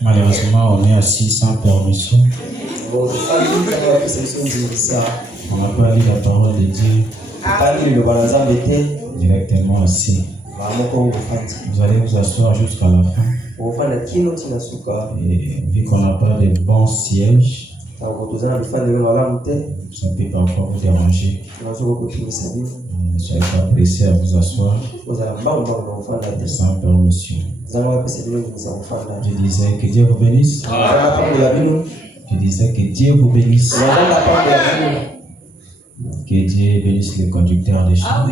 Malheureusement, on est assis sans permission. On n'a pas lu la parole de Dieu directement assis. Vous allez vous asseoir jusqu'à la fin. Et vu qu'on n'a pas de bons sièges, ça peut parfois vous déranger. Ne soyez pas pressés à vous asseoir sans permission. Je disais que Dieu vous bénisse. Je disais que Dieu vous bénisse. Que Dieu bénisse les conducteurs des chants.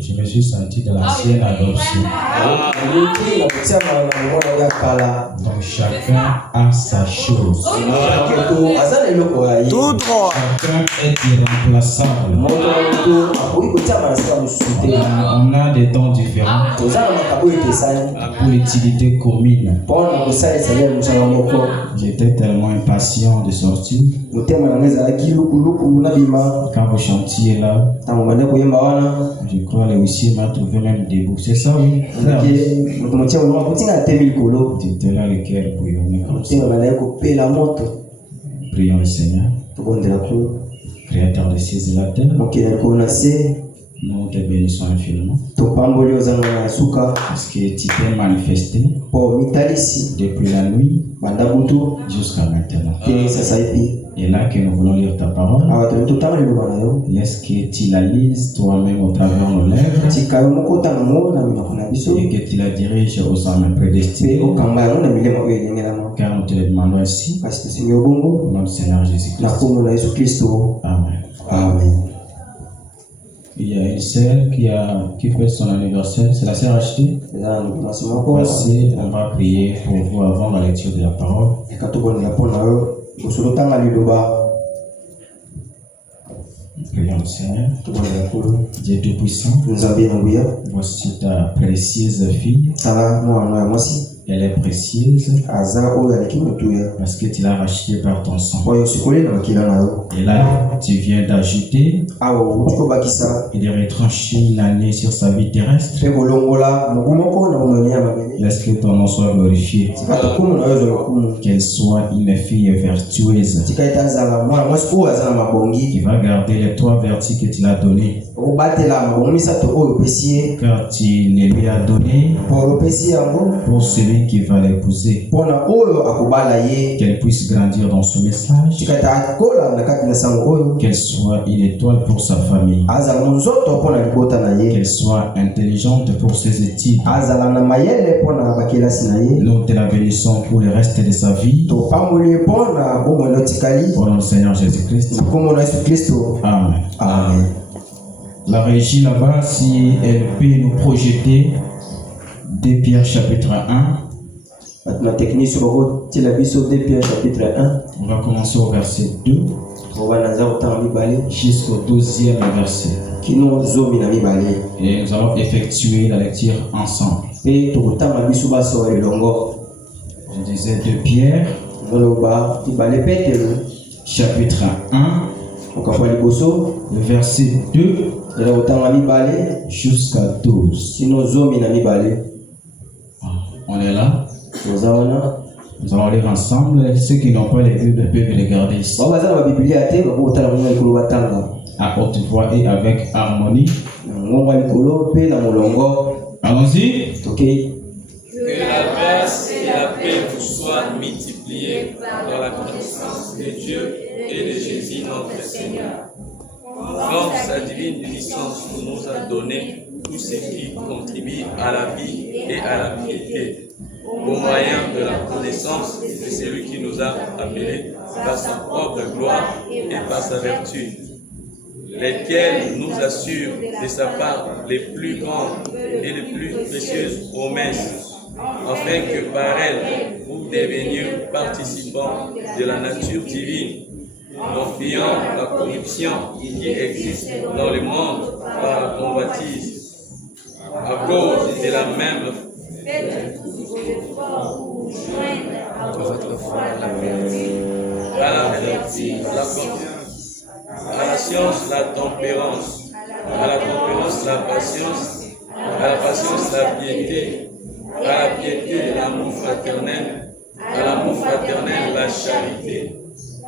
Je me suis senti de l'ancienne adoption. Donc chacun a sa chose. Tout droit. Chacun est irremplaçable. On a des dons différents pour l'utilité commune. J'étais tellement impatient de sortir. Quand vous chantiez là, je crois que le huissier m'a trouvé même debout. C'est ça, oui? J'étais là, le cœur bouillonnait comme ça. Prions le Seigneur, Créateur des cieux et de la terre. Nous te bénissons infiniment parce que tu t'es manifesté depuis la nuit jusqu'à maintenant. Et là que nous voulons lire ta parole, laisse que tu la lises toi-même au travers de nos lèvres et que tu la diriges aux âmes prédestinées, car nous te le demandons ainsi au nom du Seigneur Jésus-Christ. Amen. Amen. Il y a une sœur qui fait son anniversaire, c'est la sœur achetée. Passez, on va prier pour vous avant la lecture de la parole. Prions le Seigneur. Dieu Tout-Puissant, voici ta précieuse fille. Elle est précieuse parce que tu l'as rachetée par ton sang. Et là, tu viens d'ajouter et de retrancher une année sur sa vie terrestre. Laisse que ton nom soit glorifié. Qu'elle soit une fille vertueuse qui va garder les 3 vertus que tu l'as données. Car tu les lui as donnés pour celui qui va l'épouser. Qu'elle puisse grandir dans ce message. Qu'elle soit une étoile pour sa famille. Qu'elle soit intelligente pour ses études. Nous te la bénissons pour le reste de sa vie. Pour notre Seigneur Jésus-Christ. Amen. Amen. La régie là-bas, si elle peut nous projeter 2 Pierre chapitre 1. La technique sur le Biso 2 Pierre chapitre 1. On va commencer au verset 2 jusqu'au 12e verset. Et nous allons effectuer la lecture ensemble. Je disais 2 Pierre chapitre 1, le verset 2 jusqu'à 12. On est là. Nous allons lire ensemble. Ceux qui n'ont pas les Bibles peuvent les garder ici. À haute voix et avec harmonie. Allons-y. Que la grâce et la paix vous soient multipliées dans la connaissance de Dieu et de Jésus notre Seigneur. Dans sa divine puissance, nous a donné tout ce qui contribue à la vie et à la piété, au moyen de la connaissance de celui qui nous a appelés par sa propre gloire et par sa vertu, lesquels nous assurent de sa part les plus grandes et les plus précieuses promesses, afin que par elles vous deveniez participants de la nature divine, en fuyant la corruption qui existe dans le monde par la convoitise, à cause de la même à la vertu, la confiance, à la science, la tempérance, à la tempérance, la patience, à la patience, la piété, à la piété, l'amour fraternel, à l'amour fraternel, la charité.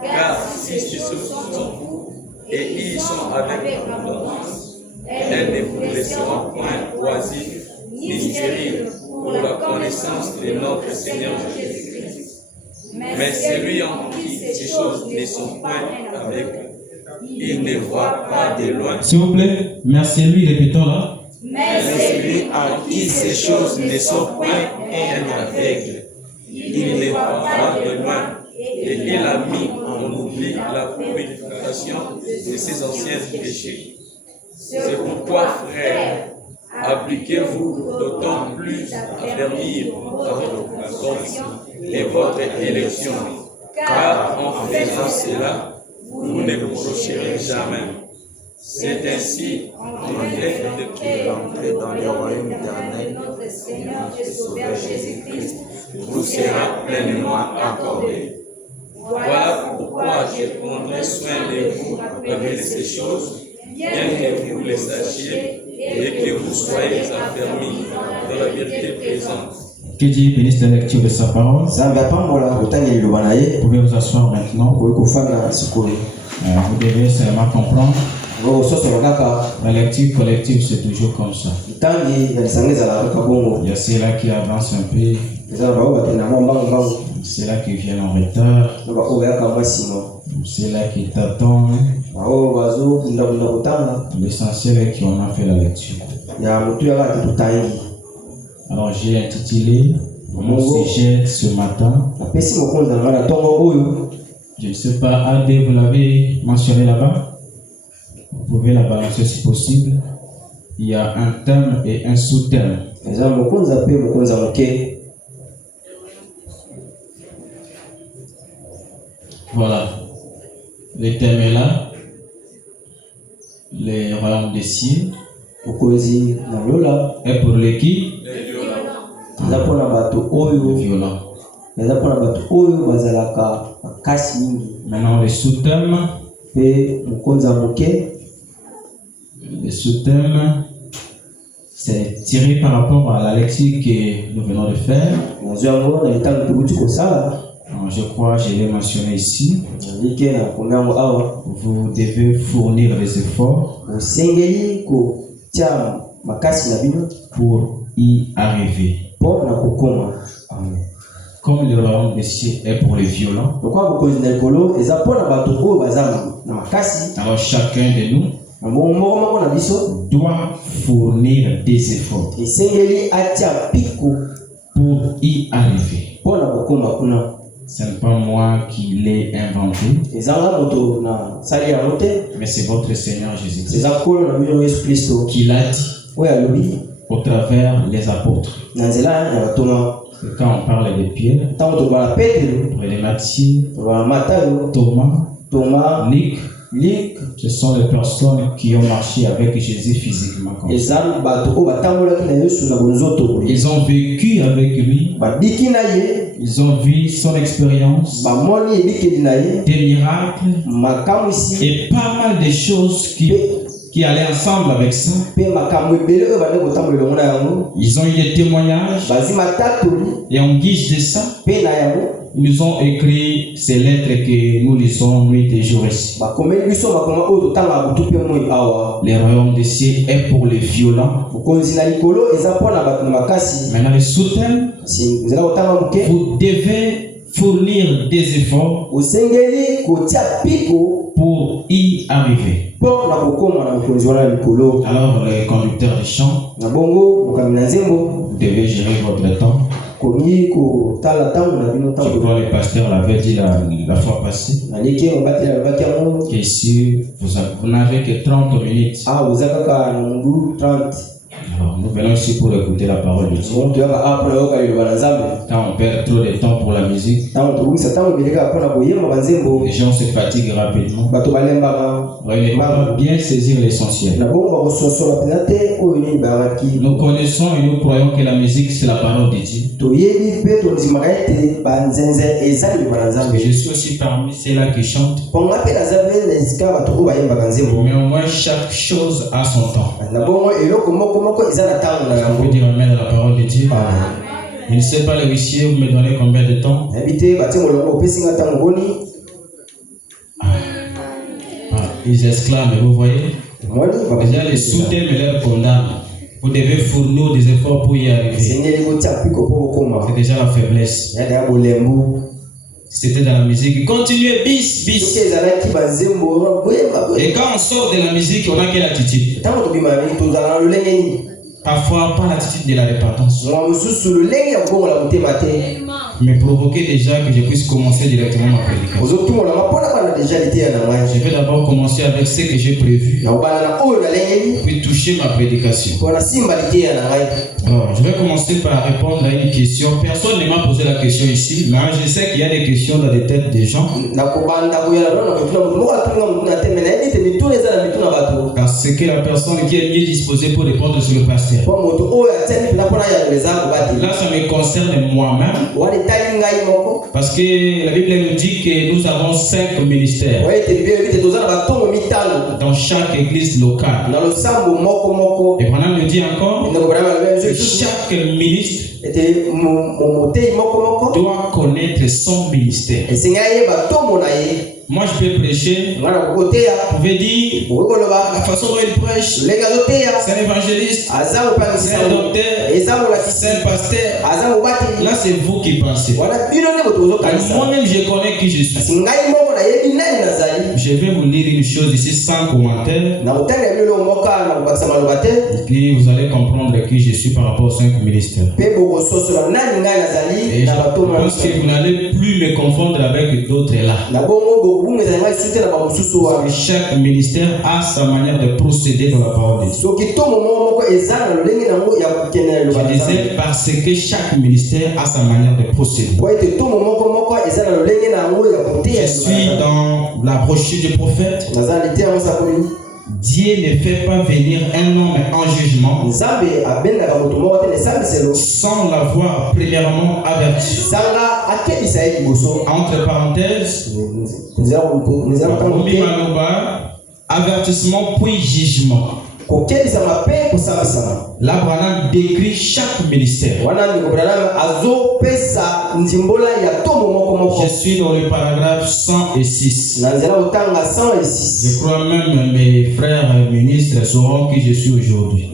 Car si ces choses sont vous et ils sont avec abondance, elles ne vous laisseront point oisifs ni stériles pour la connaissance de notre Seigneur Jésus-Christ. Mais celui en qui ces choses ne sont point avec, il ne voit pas de loin. S'il vous plaît, merci lui, répétons là. Mais celui en qui ces choses ne sont point aveugle, il ne voit pas de loin. Et il a mis en oubli la purification de ses anciens péchés. C'est pourquoi, frères, appliquez-vous d'autant plus à affermir votre confiance et votre élection, car en faisant cela, vous ne reprocherez jamais. C'est ainsi, en fait, que l'entrée dans le royaume éternel de notre Seigneur et Sauveur Jésus-Christ vous sera pleinement accordée. Voilà pourquoi je prendrai soin de vous avec ces choses, bien que vous les sachiez et que vous soyez affermis dans la vérité présente. Que Dieu bénisse la lecture de sa parole. Vous pouvez vous asseoir maintenant. Vous devez seulement comprendre. La lecture collective, c'est toujours comme ça. Il y a ceux-là qui avancent un peu. Ceux-là qui viennent en retard. Ceux-là qui t'attendent. L'essentiel est qu'on a fait la lecture. Alors j'ai intitulé mon sujet ce matin. Je ne sais pas, AD, vous l'avez mentionné là-bas. Vous pouvez la balancer si possible. Il y a un thème et un sous-thème. Voilà. Le thème est là. Les royaumes des cieux. Et pour les qui? Les violents. Maintenant, le sous-thème. Le sous-thème, c'est tiré par rapport à la lecture que nous venons de faire. Je crois que je l'ai mentionné ici. Vous devez fournir des efforts pour y arriver. Comme le royaume des cieux est pour les violents, alors chacun de nous doit fournir des efforts pour y arriver. Ce n'est pas moi qui l'ai inventé, mais c'est votre Seigneur Jésus-Christ qui l'a dit au travers les apôtres. Et quand on parle de Pierre, Matthieu, Thomas, Luc, ce sont les personnes qui ont marché avec Jésus physiquement. Ils ont vécu avec lui. Ils ont vu son expérience, des miracles et pas mal de choses qui allaient ensemble avec ça. Ils ont eu des témoignages et en guise de ça, ils nous ont écrit ces lettres que nous lisons nuit et jour ici. Le royaume des cieux est pour les violents. Maintenant, le sous-thème, vous devez fournir des efforts pour y arriver. Alors, les conducteurs de chant, vous devez gérer votre temps. Je crois que le pasteur l'avait dit la fois passée. Qu'ici, vous n'avez que 30 minutes. Alors, nous venons ici pour écouter la parole de Dieu. Quand on perd trop de temps pour la musique, les gens se fatiguent rapidement. Il ne pas bien saisir l'essentiel. Nous connaissons et nous croyons que la musique c'est la parole de Dieu. Je suis aussi parmi ceux-là qui chantent. Mais au moins chaque chose a son temps. On peut dire amen à la parole de Dieu. Je ne sais pas les huissiers, vous me donnez combien de temps? Ils exclament, vous voyez? Déjà les sous-thèmes leur condamnent. Vous devez fournir des efforts pour y arriver. C'est déjà la faiblesse. C'était dans la musique. Continuez, bis, bis. Et quand on sort de la musique, on a quelle attitude? Parfois, pas l'attitude de la repentance. Mais provoquer déjà que je puisse commencer directement ma prédication. Je vais d'abord commencer avec ce que j'ai prévu, puis toucher ma prédication. Alors, je vais commencer par répondre à une question. Personne ne m'a posé la question ici, mais je sais qu'il y a des questions dans les têtes des gens. Parce que la personne qui est mieux disposée pour répondre sur le pasteur. Là, ça me concerne moi-même. Parce que la Bible nous dit que nous avons 5 ministères dans chaque église locale. Et Branham nous dit encore que chaque ministre doit connaître son ministère. Moi je peux prêcher, vous pouvez dire la façon dont il prêche, c'est un évangéliste, c'est un docteur, c'est un pasteur. Là c'est vous qui pensez. Moi-même je connais qui je suis. Je vais vous lire une chose ici sans commentaire. Et puis vous allez comprendre qui je suis par rapport aux 5 ministères. Et je pense que vous n'allez plus me confondre avec d'autres là. Chaque ministère a sa manière de procéder dans la parole de Dieu. Je disais parce que chaque ministère a sa manière de procéder. Je suis dans la brochure du prophète. Dieu ne fait pas venir un homme en jugement sans l'avoir premièrement averti. Entre parenthèses, avertissement puis jugement. Là, Branham décrit chaque ministère. Je suis dans le paragraphe 106. Je crois même mes frères ministres sauront qui je suis aujourd'hui.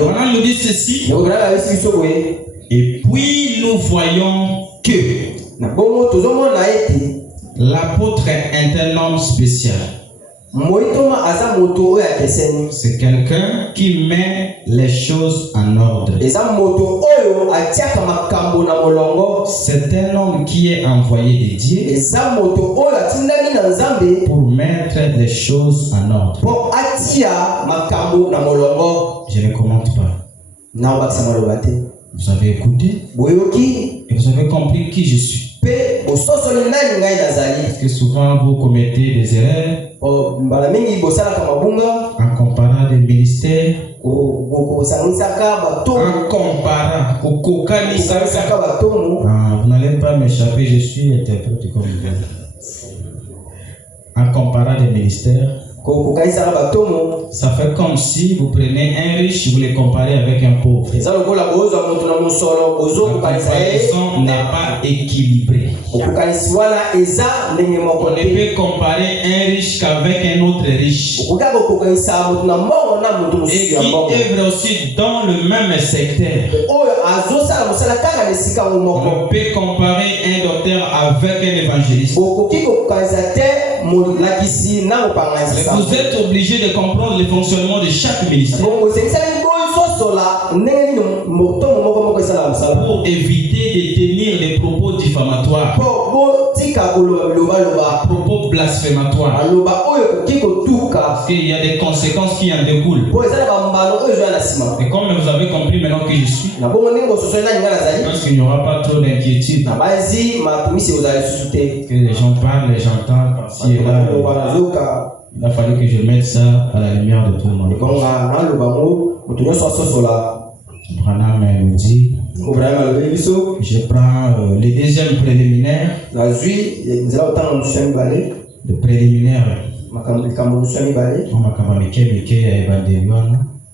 Branham nous dit ceci. Et puis nous voyons que l'apôtre est un homme spécial. C'est quelqu'un qui met les choses en ordre. C'est un homme qui est envoyé de Dieu pour mettre les choses en ordre. Je ne commente pas. Vous avez écouté et vous avez compris qui je suis. Parce que souvent vous commettez des erreurs en comparant des ministères, en comparant au vous n'allez pas m'échapper, je suis interprète comme vous. En comparant des ministères, ça fait comme si vous prenez un riche, vous le comparez avec un pauvre. La comparaison n'est pas équilibrée. On ne peut comparer un riche qu'avec un autre riche. Et qui œuvre aussi dans le même secteur. On peut comparer un docteur avec un évangéliste. Vous êtes obligé de comprendre le fonctionnement de chaque ministère pour éviter de tenir des propos diffamatoires, propos blasphématoires, parce qu'il y a des conséquences qui en découlent. Et comme vous avez compris maintenant qui je suis, je pense qu'il n'y aura pas trop d'inquiétude. Que les gens parlent, les gens entendent, si et là, il a fallu que je mette ça à la lumière de tout le monde. Branham nous dit, je prends le deuxième préliminaire. Le préliminaire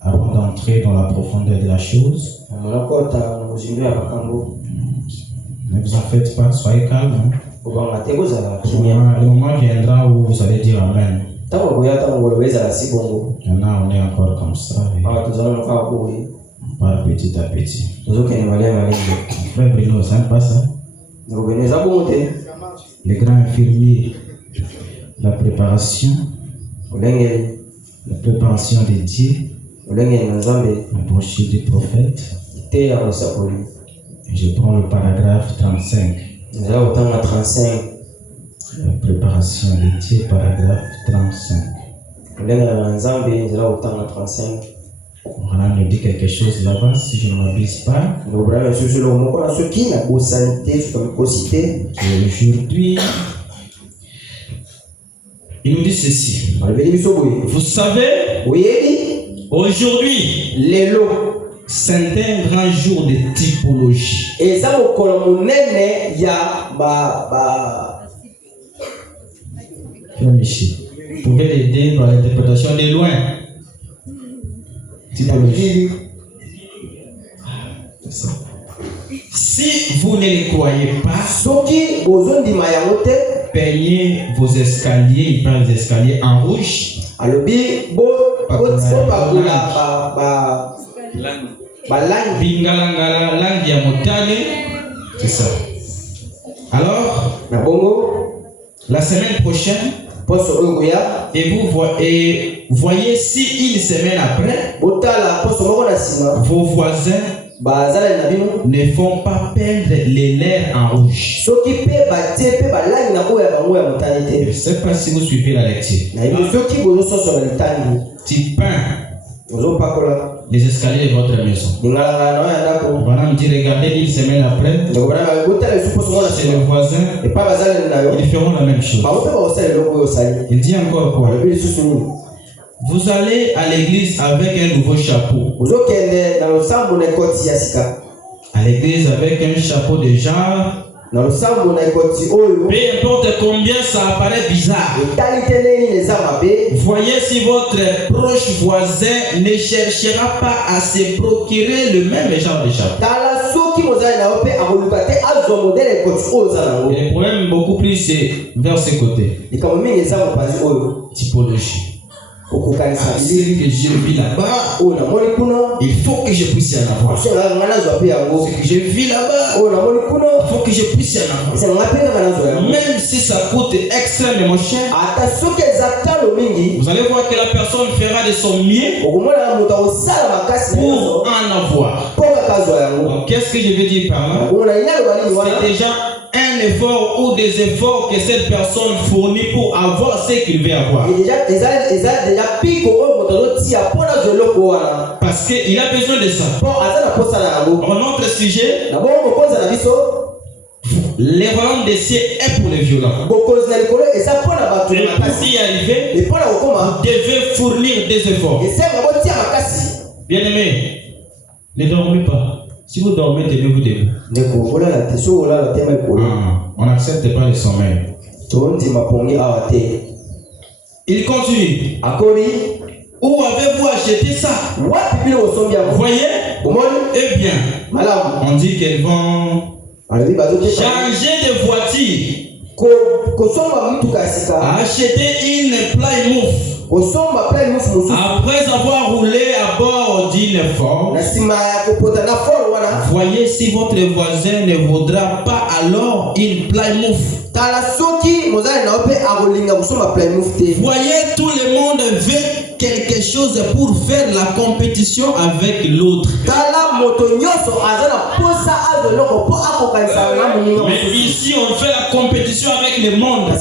avant d'entrer dans la profondeur de la chose. Ne vous en faites pas, soyez calme. Le moment viendra où vous allez dire Amen. Il y en a, on est encore comme ça. On part petit à petit. Frère Bruno, ça n'est pas ça. Les grands infirmiers, la préparation des dieux, la brochure des prophètes. Je prends le paragraphe 35. La préparation des dieux, paragraphe 35. Voilà, me dit quelque chose là-bas, si je ne m'abuse pas. Aujourd'hui, il nous dit ceci. Vous savez, aujourd'hui, c'est un grand jour de typologie. Vous pouvez l'aider dans l'interprétation de loin. Typologie. Si vous ne les croyez pas, peignez vos escaliers, il prend les escaliers en rouge. C'est ça. Alors, la semaine prochaine, et vous voyez si une semaine après, vos voisins ne font pas peindre les lèvres en rouge. Je ne sais pas si vous suivez la lecture. Tu peins les escaliers de votre maison. On va me dire, regardez une semaine après, chez le voisin, ils feront la même chose. Il dit encore quoi? Vous allez à l'église avec un nouveau chapeau. À l'église avec un chapeau de genre. Peu importe combien ça apparaît bizarre. Voyez si votre proche voisin ne cherchera pas à se procurer le même genre de chapeau. Et le problème beaucoup plus c'est vers ce côté. Typologie. Celui que je vis là-bas, il faut que je puisse y en avoir. Ce que je vis là-bas, il faut que je puisse y en avoir. Même si ça coûte extrêmement cher, vous allez voir que la personne fera de son mieux pour en avoir. Donc, qu'est-ce que je veux dire par là? C'est déjà un effort ou des efforts que cette personne fournit pour avoir ce qu'il veut avoir. Parce qu'il a besoin de ça. Un autre sujet, le royaume des cieux est pour les violents. Et pour y arriver, vous devez fournir des efforts. Bien aimé, ne dormez pas. Si vous dormez, tenez-vous debout. On n'accepte pas le sommeil. Il continue. Où avez-vous acheté ça? Vous voyez? Eh bien, on dit qu'elles vont changer de voiture, acheter une Plymouth. Après avoir roulé à bord d'une Ford, voyez si votre voisin ne voudra pas alors une Plymouth. Voyez, tout le monde veut quelque chose pour faire la compétition avec l'autre. Mais ici on fait la compétition avec le monde.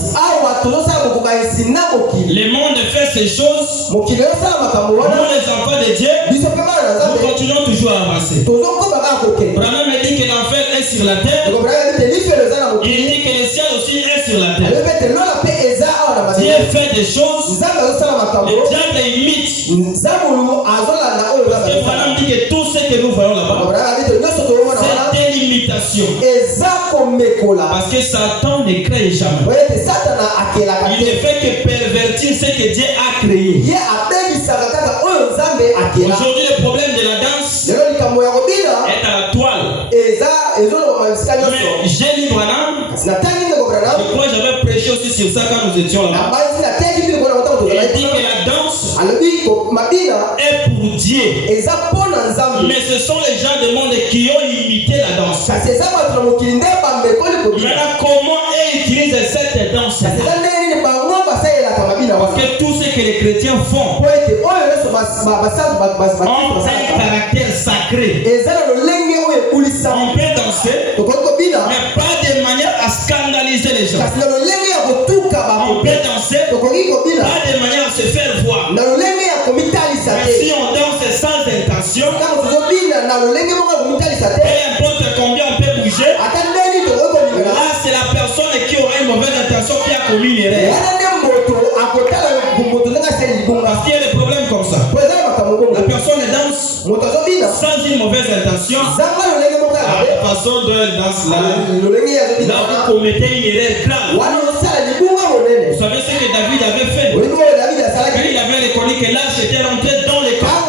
Le monde fait ces choses. Nous les enfants de Dieu, nous continuons toujours à avancer. Branham me dit que l'enfer est sur la terre. Il dit que le ciel aussi est sur la terre. Dieu fait des choses. Le diable imite. Parce que Branham dit que tout ce que nous voyons là-bas, c'est une imitation. Parce que Satan ne crée jamais. Il ne fait que pervertir ce que Dieu a créé. Aujourd'hui, le problème de la danse est à la toile. Mais j'ai lu Branham. Et moi, j'avais prêché aussi sur ça quand nous étions là-bas. Il dit que la danse est pour Dieu. Mais ce sont les gens du monde qui ont imité la danse. Maintenant, comment ils utilisent cette danse? Parce que tout ce que les chrétiens font ont un caractère sacré. On peut danser, mais pas de manière à scandaliser les gens. On peut danser, pas de manière à se faire voir. Mais si on danse sans intention, peu importe combien on peut bouger, là c'est la personne qui aura une mauvaise intention qui a commis une erreur. Parce qu'il y a des problèmes comme ça. La personne danse sans une mauvaise intention. La façon dont elle danse là, vous commettez une erreur grave. Vous savez ce que David avait fait? Quand il avait reconnu que l'âge était rentré dans le camp,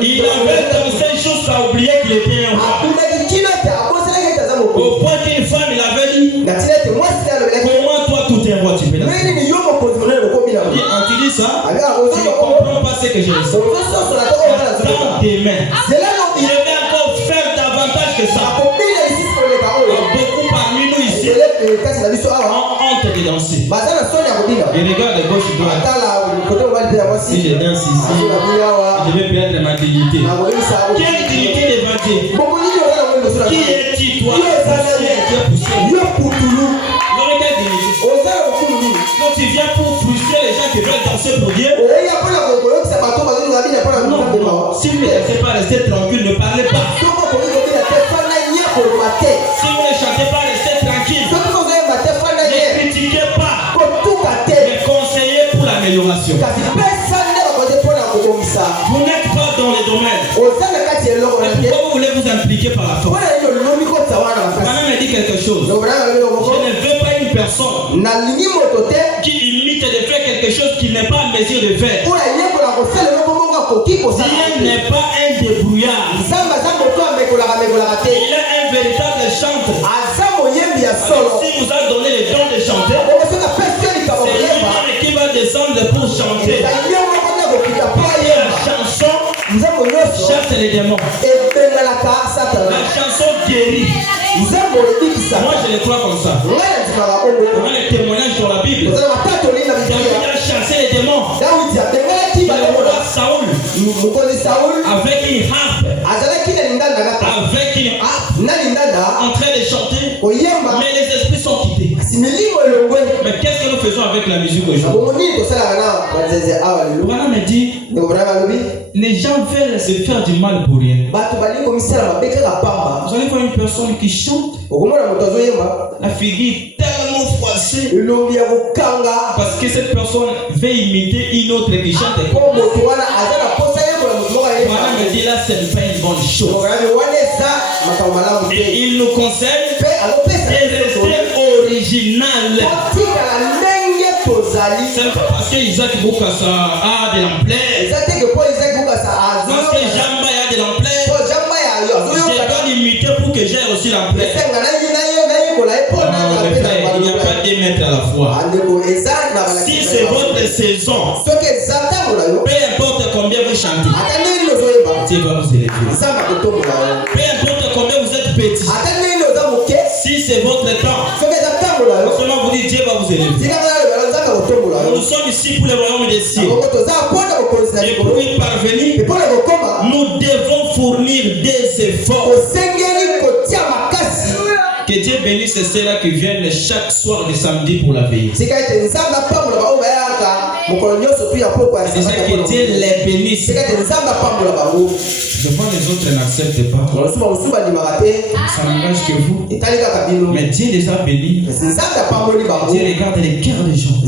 il avait dansé une chose à oublier qu'il était un roi. Au point qu'une femme il avait dit, comment toi tout est roi tu peux danser? Quand tu dis ça, tu ne comprends pas ce que je dis. Dans tes mains, je vais encore faire davantage que ça. Beaucoup parmi nous ici ont honte de danser. Et regarde de gauche et droite. Si je danse ici, je vais perdre ma dignité. Quelle dignité devant Dieu? Qui es-tu toi? Donc tu viens pour frustrer les gens qui veulent danser pour Dieu? Non. Si vous ne laissez pas rester tranquille, ne parlez pas. Si vous ne chantez pas, restez tranquille. Ne critiquez pas. Ne conseillez pour l'amélioration. Vous n'êtes pas dans les domaines. Pourquoi vous voulez vous impliquer par la force? Maman me dit quelque chose. Je ne veux pas une personne qui imite de faire quelque chose qu'il n'est pas en mesure de faire. Dieu n'est pas un débrouillard. Il est un véritable chanteur. Si vous avez donné le don de chanter, c'est lui qui va descendre pour chanter. La chanson chasse les démons. La chanson guérit. Moi je le crois comme ça. On a les témoignages dans la Bible. David a chassé les démons. Le roi Saoul avec une harpe, en train de chanter, mais les esprits sont quittés. Mais qu'est-ce que nous faisons avec la musique aujourd'hui? Voilà me dit, les gens veulent se faire du mal pour rien. Vous allez voir une personne qui chante, la figure tellement froissée, parce que cette personne veut imiter une autre qui chante. Voilà me dit, là c'est pas une bonne chose. Et il nous conseille de rester original. C'est pas parce que Isaac Boukassa a de l'ampleur, parce que Jamba a de l'ampleur, je dois l'imiter pour que j'aie aussi l'ampleur. Il n'y a pas 2 mètres à la fois. Si c'est votre saison, peu importe combien vous chantez, Dieu va vous élever. Peu importe combien vous êtes petit, si c'est votre temps, seulement vous dites Dieu va vous élever. Nous sommes ici pour le royaume des cieux. Et pour y parvenir, nous devons fournir des efforts. Que Dieu bénisse ceux-là qui viennent chaque soir du samedi pour la veille. C'est ça, que Dieu les bénisse. Devant les autres n'acceptent pas. Ça n'engage que vous. Mais Dieu les a bénis. Dieu regarde les cœurs des gens.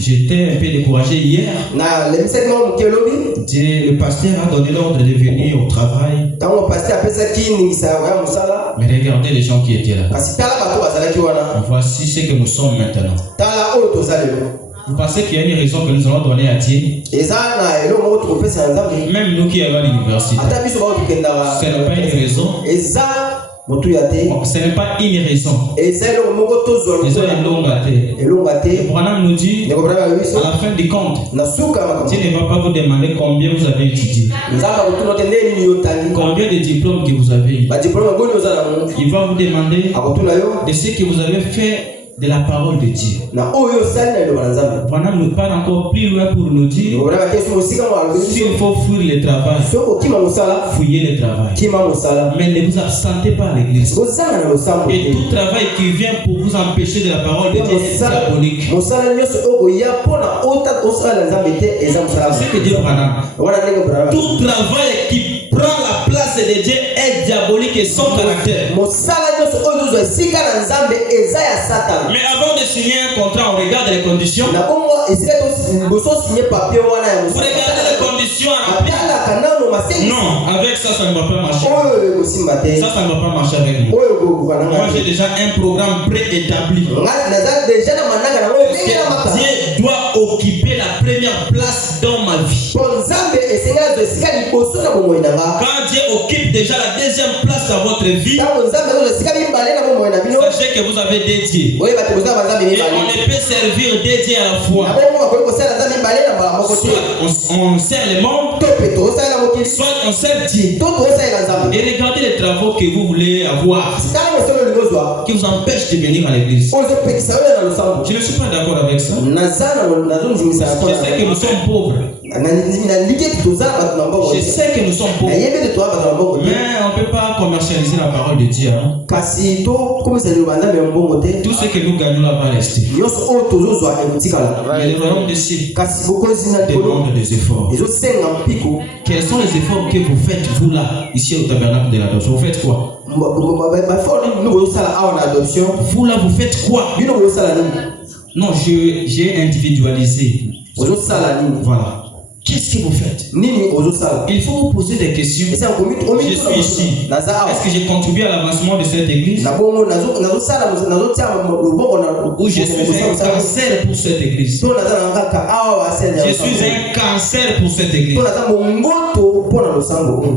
J'étais un peu découragé hier. Le pasteur a donné l'ordre de venir au travail. Mais regardez les gens qui étaient là. Voici ce que nous sommes maintenant. Vous pensez qu'il y a une raison que nous allons donner à Dieu? Même nous qui allons à l'université, ce n'est pas une raison. Ce n'est pas une raison. Les gens est longue à terre. Branham nous dit, à la fin du compte, Dieu ne va pas vous demander combien vous avez étudié, combien de diplômes que vous avez eu. Il va vous demander de ce que vous avez fait de la parole de Dieu. Branham nous parle encore plus loin pour nous dire, s'il faut fuir le travail, fuyez le travail. Mais ne vous absentez pas à l'église. Et tout travail qui vient pour vous empêcher de la parole de Dieu est diabolique. C'est ce que dit Branham. Tout travail qui prend la place de Dieu est diabolique et sans caractère. Mais avant de signer un contrat, on regarde les conditions. Vous regardez les conditions. Non, avec ça, ça ne va pas marcher. Ça ne va pas marcher avec moi. Moi, j'ai déjà un programme préétabli. Dieu doit occuper la première place dans ma vie. Quand Dieu occupe déjà la deuxième place dans votre vie, sachez que vous avez des dieux. Et on ne peut servir des dieux à la fois. Soit on sert le monde, soit on sert Dieu. Et regardez les travaux que vous voulez avoir qui vous empêchent de venir à l'église. Je ne suis pas d'accord avec ça. Je sais que nous sommes pauvres. Je sais que nous sommes pauvres. Mais on ne peut pas commercialiser la parole de Dieu. Tout ce que nous gagnons là va rester. Mais le royaume de cieux demande des efforts. Quels sont les efforts que vous faites, vous là, ici au tabernacle de l'adoption? Vous faites quoi? Vous là, vous faites quoi? Non, j'ai individualisé. Voilà. Qu'est-ce que vous faites? Il faut vous poser des questions. Je suis ici. Est-ce que j'ai contribué à l'avancement de cette église? Ou je suis un cancer pour cette église? Je suis un cancer pour cette église.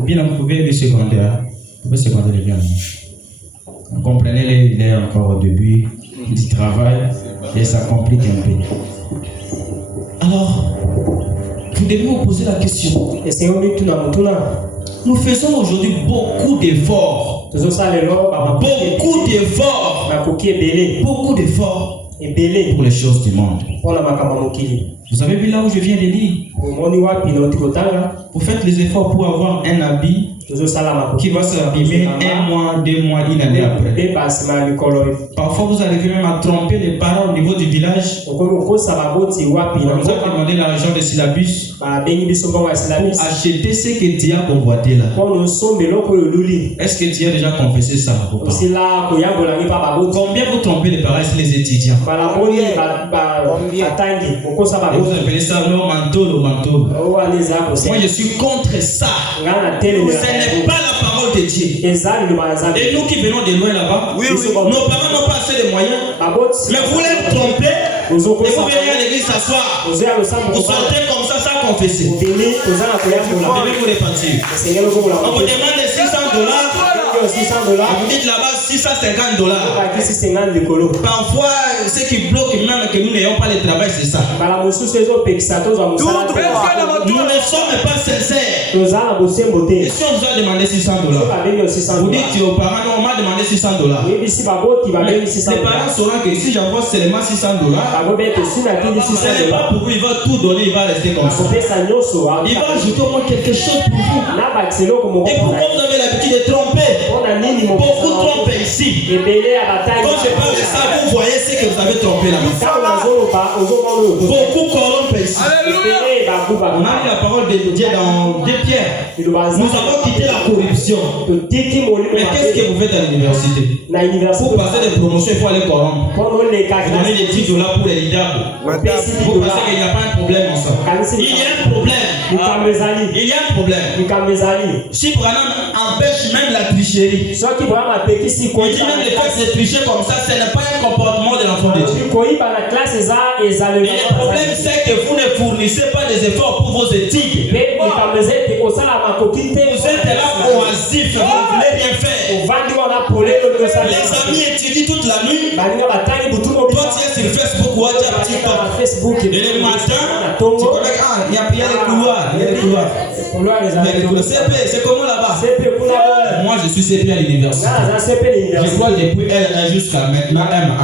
Bien, vous pouvez le secondaire. Vous pouvez secondaire bien. Vous comprenez, il est encore au début du travail et ça complique un peu. Alors, vous devez vous poser la question. Nous faisons aujourd'hui beaucoup d'efforts. Beaucoup d'efforts. Beaucoup d'efforts. pour les choses du monde. Vous avez vu là où je viens de lire? Vous faites les efforts pour avoir un habit qui va s'abîmer 1 mois, 2 mois, 1 année après. Parfois vous arrivez même à tromper les parents au niveau du village. On vous a demandé l'argent de syllabus pour acheter ce que tu as convoité là. Est-ce que tu as déjà confessé ça à vos parents? Combien vous trompez les parents et les étudiants? Et vous appelez ça le manteau. Moi je suis contre ça. Ce n'est pas la parole de Dieu. Et nous qui venons de loin là-bas, nos parents n'ont pas assez de moyens. Mais vous les trompez et vous venez à l'église s'asseoir. Vous sortez comme ça sans confesser. Vous devez vous repentir. On vous demande $600. Vous dites là-bas $650. Parfois, ce qui bloque même que nous n'ayons pas le travail, c'est ça. Nous ne sommes pas sincères. Et si on vous a demandé $600, vous dites aux parents, non, on m'a demandé $600. Mais les parents sauront que si j'envoie seulement $600, ce n'est pas pour vous, il va tout donner, il va rester comme ça. Il va ajouter au moins quelque chose pour vous. Et pourquoi vous avez l'habitude de tromper? Beaucoup trompent ici. Quand je parle de ça, vous voyez ce que vous avez trompé là-bas. Beaucoup corrompent ici. On a lu la parole de Dieu dans 2 Pierre. Nous avons quitté la corruption. Mais qu'est-ce que vous faites à l'université? Pour passer des promotions, il faut aller corrompre. Vous donnez des $10 pour les leaders. Vous pensez qu'il n'y a pas un problème en ça? Il y a un problème. Il y a un problème. Si Branham empêche même la tricherie, il dit même le fait de tricher comme ça, ce n'est pas un comportement de l'enfant de Dieu. Et le problème c'est que vous ne fournissez pas des efforts pour vos études. Vous êtes là oisifs, vous voulez bien faire. Les amis étudient toute la nuit. Toi tu es sur Facebook, WhatsApp, TikTok. Et le matin, tu connais, il y a les couloirs. C'est comment là-bas? Moi je suis CP à l'université. Je crois depuis L1 jusqu'à maintenant M1.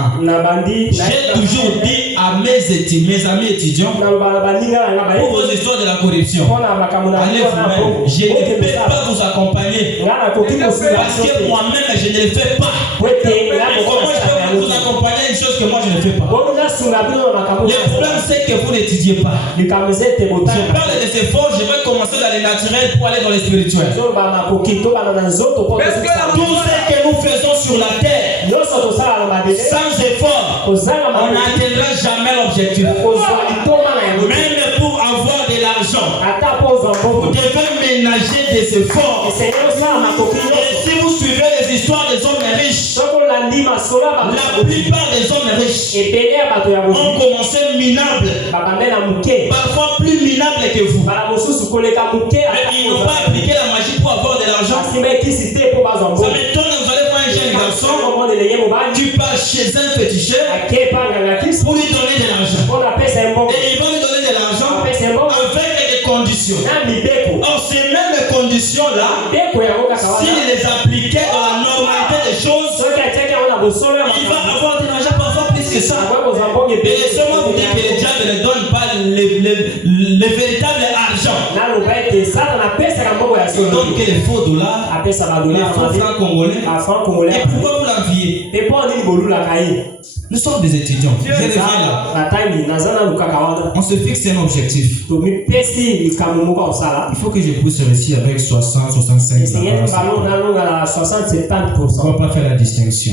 J'ai toujours dit à mes amis étudiants, pour vos histoires de la corruption, allez vous-même. Je ne peux pas vous accompagner parce que moi-même je ne le fais pas. Et comment je peux vous accompagner à une chose que moi je ne fais pas? Le problème c'est que vous n'étudiez pas. Je parle des efforts, je vais commencer dans les naturels pour aller dans les spirituels. Tout ce que nous faisons sur la terre, sans effort, on n'atteindra jamais l'objectif. Même pour avoir de l'argent, vous devez ménager des efforts. Et si vous suivez les histoires des hommes riches, la plupart des hommes riches ont commencé minables, parfois plus minables que vous. Mais ils n'ont pas appliqué la magie pour avoir de l'argent. Ça m'étonne, vous allez voir un jeune garçon, tu pars chez un féticheur pour lui donner de l'argent. Et il va lui donner de l'argent avec des conditions. Or, ces mêmes conditions-là, s'il les appliquait dans la normalité des choses, il va avoir de l'argent parfois plus que ça. Et laissez-moi vous dire que les diables ne donnent pas le véritable argent. Ils donnent que les faux dollars, les faux francs congolais. Et pourquoi vous l'enviez? Nous sommes des étudiants. Je reviens là. On se fixe un objectif. Il faut que je puisse réussir avec 60, 65. On ne va pas faire la distinction.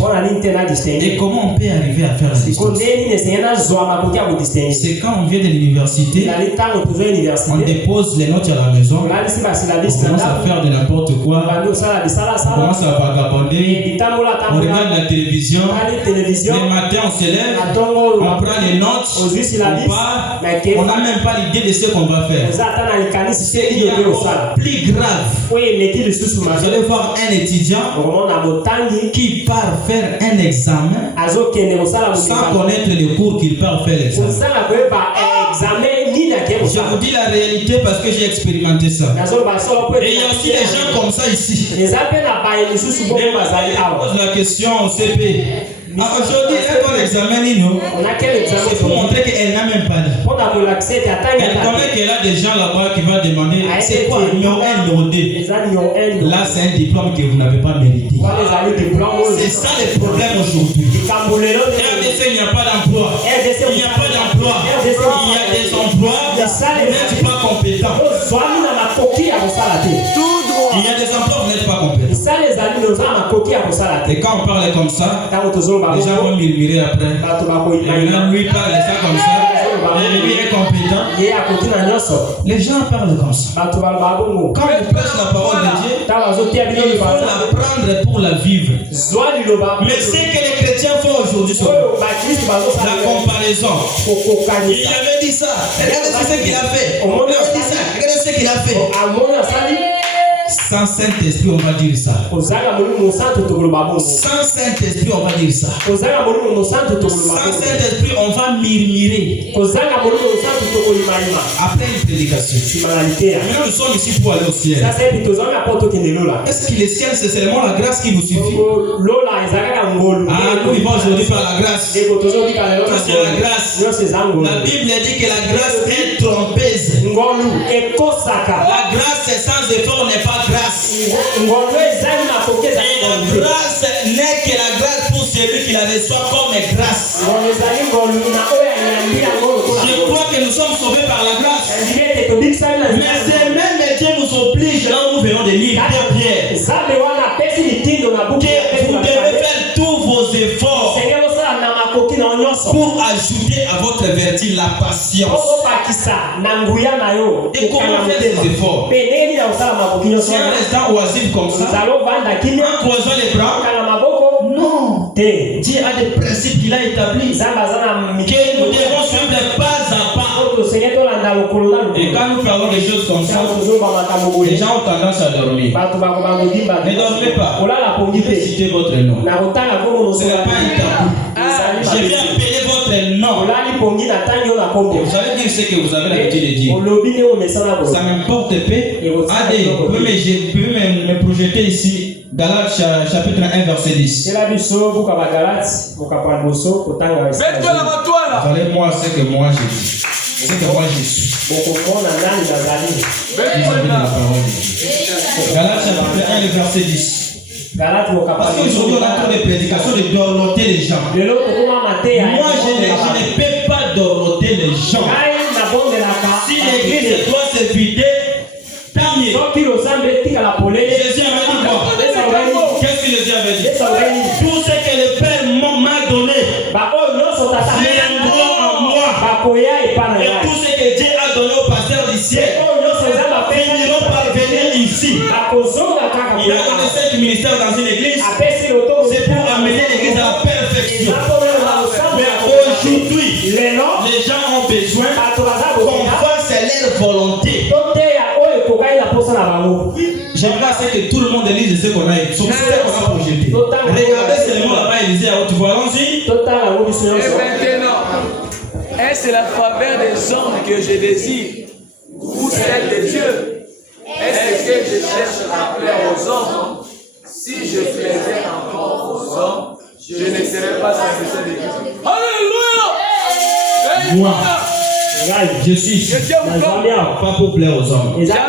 Et comment on peut arriver à faire la distinction? C'est quand on vient de l'université, on dépose les notes à la maison, on commence à faire de n'importe quoi, on commence à vagabonder, on regarde la télévision, le matin on se lève, on prend les notes, on part, on n'a même pas l'idée de ce qu'on va faire. C'est qu'il y a encore plus grave. Vous allez voir un étudiant qui part faire un examen sans connaître les cours qu'il part faire l'examen. Je vous dis la réalité parce que j'ai expérimenté ça. Et il y a aussi des gens comme ça ici. Et on pose la question au CP. Aujourd'hui, quand on examine nous, c'est pour montrer qu'elle n'a même pas dit. Elle connaît qu'elle a des gens là-bas qui vont demander c'est quoi Nion 1, Nion 2. Là, c'est un diplôme que vous n'avez pas mérité. C'est ça le problème aujourd'hui. RDC, il n'y a pas d'emploi. Il n'y a pas d'emploi. Il y a des emplois, mais vous n'êtes pas compétent. Il y a des emplois, vous n'êtes pas compétent. Et quand on parle comme ça, les gens vont murmurer après. Et maintenant, lui parle ça comme ça. Et lui est compétent. Les gens parlent comme ça. Quand on prêche la parole de Dieu, il faut la prendre pour la vivre. Mais ce que les chrétiens font aujourd'hui, c'est la comparaison. Il avait dit ça. Regardez ce qu'il a fait. Il avait dit ça. Regardez ce qu'il a fait. Sans Saint-Esprit, on va dire ça. Sans Saint-Esprit, on va dire ça. Sans Saint-Esprit, on va murmurer. Après une prédication. Maintenant, nous sommes ici pour aller au ciel. Est-ce que le ciel, c'est seulement la grâce qui nous suffit? Nous vivons aujourd'hui par la grâce. C'est la grâce. La Bible dit que la grâce est trompeuse. La grâce, c'est sans effort, n'est pas grâce. Et la grâce n'est que la grâce pour celui qui la reçoit comme grâce. Je crois que nous sommes sauvés par la grâce. Mais c'est même Dieu nous oblige, là où nous venons de lire Pierre, que vous devez faire tous vos efforts pour ajouter à votre vertu la patience. Et comment faire ces efforts? Si un instant oisif comme ça, en croisant les bras, non. Dieu a des principes qu'il a établis que nous devons suivre pas à pas. Et quand nous faisons des choses comme ça, les gens ont tendance à dormir. Ne dormez pas. Citez votre nom. Ce n'est pas un tabou. Je vais appeler votre nom. Vous allez dire ce que vous avez l'habitude de dire. Ça m'importe peu. Allez, vous pouvez me projeter ici. Galates chapitre 1 verset 10. Allez moi ce que moi je dis. Ce que moi je suis. Galates chapitre 1 verset 10. Parce qu'aujourd'hui on a trop de prédications de dorloter les gens. Moi je ne peux pas dorloter les gens. Si l'église doit se vider, tant mieux. Jésus avait dit quoi? Qu'est-ce que Jésus avait dit? Tout ce que le Père m'a donné viendra en moi. Et tout ce que Dieu a donné au pasteur du ciel finiront par venir ici. Il a donné 5 ministères dans une église. C'est pour amener l'église à la perfection. Mais aujourd'hui, les gens ont besoin qu'on fasse leur volonté. J'aimerais que tout le monde lise ce qu'on a projeté. Regardez seulement là-bas, Élisée à haute voix. Allons-y. Et maintenant, est-ce la faveur des hommes que je désire ou celle de Dieu? Est-ce que je cherche à plaire aux hommes? Si je plaisais encore aux hommes, je ne serais pas serviteur de Dieu. Alléluia! Moi, je suis ici, pas pour plaire aux hommes. Je suis là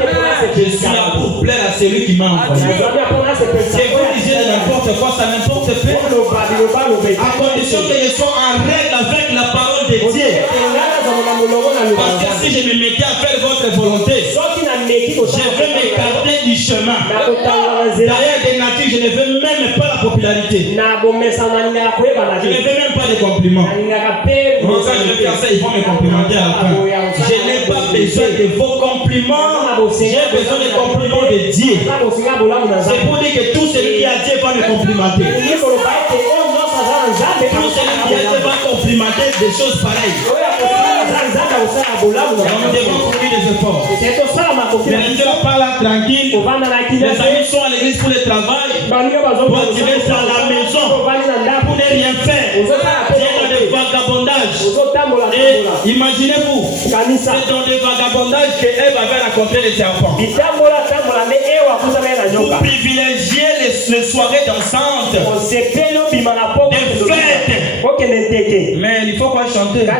pour plaire à celui qui m'a envoyé. Si vous disiez n'importe quoi, ça n'importe pas. À condition que je sois en règle avec la parole de Dieu. Parce que si je me mettais à faire votre volonté, je vais m'écarter du chemin. D'ailleurs, des natures, je ne veux même pas la popularité. Je ne veux même pas de compliments. Quand je vais faire ça, ils vont me complimenter à la fin. Je n'ai pas besoin de vos compliments. J'ai besoin des compliments de Dieu. C'est pour dire que tout celui qui a Dieu va me complimenter. Tout celui qui a Dieu va complimenter des choses pareilles. Nous devons fournir des efforts. Mais ne sommes pas là tranquille. Les amis sont à l'église pour le travail, pour attirer ça à la maison, pour ne rien faire. C'est dans des vagabondages. Et imaginez-vous, c'est dans des vagabondages qu'Ève avait rencontré les serpents. Vous privilégiez les soirées dansantes, de faire faut quoi chanter. Ça a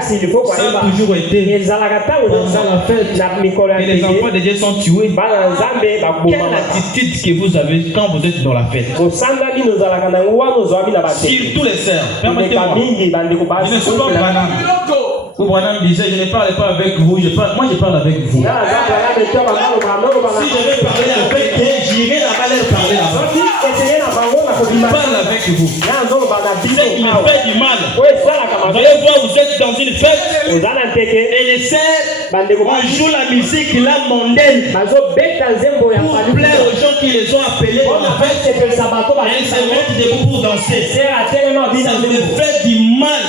toujours été. Pendant la fête, et les enfants de Dieu sont tués. Quelle attitude que vous avez quand vous êtes dans la fête? Surtout les sœurs. Permettez-moi. Je ne suis pas Branham. Branham disait, je ne parle pas avec vous, moi je parle avec vous. Si je vais parler avec eux, j'irai là-bas leur parler là-bas. Je parle avec vous. Ce qui me fait du mal. Vous allez voir, vous êtes dans une fête et les sœurs, on joue la musique là mondaine pour plaire aux gens qui les ont appelés dans la fête. Et elles se mettent debout pour danser. Ça me fait du mal.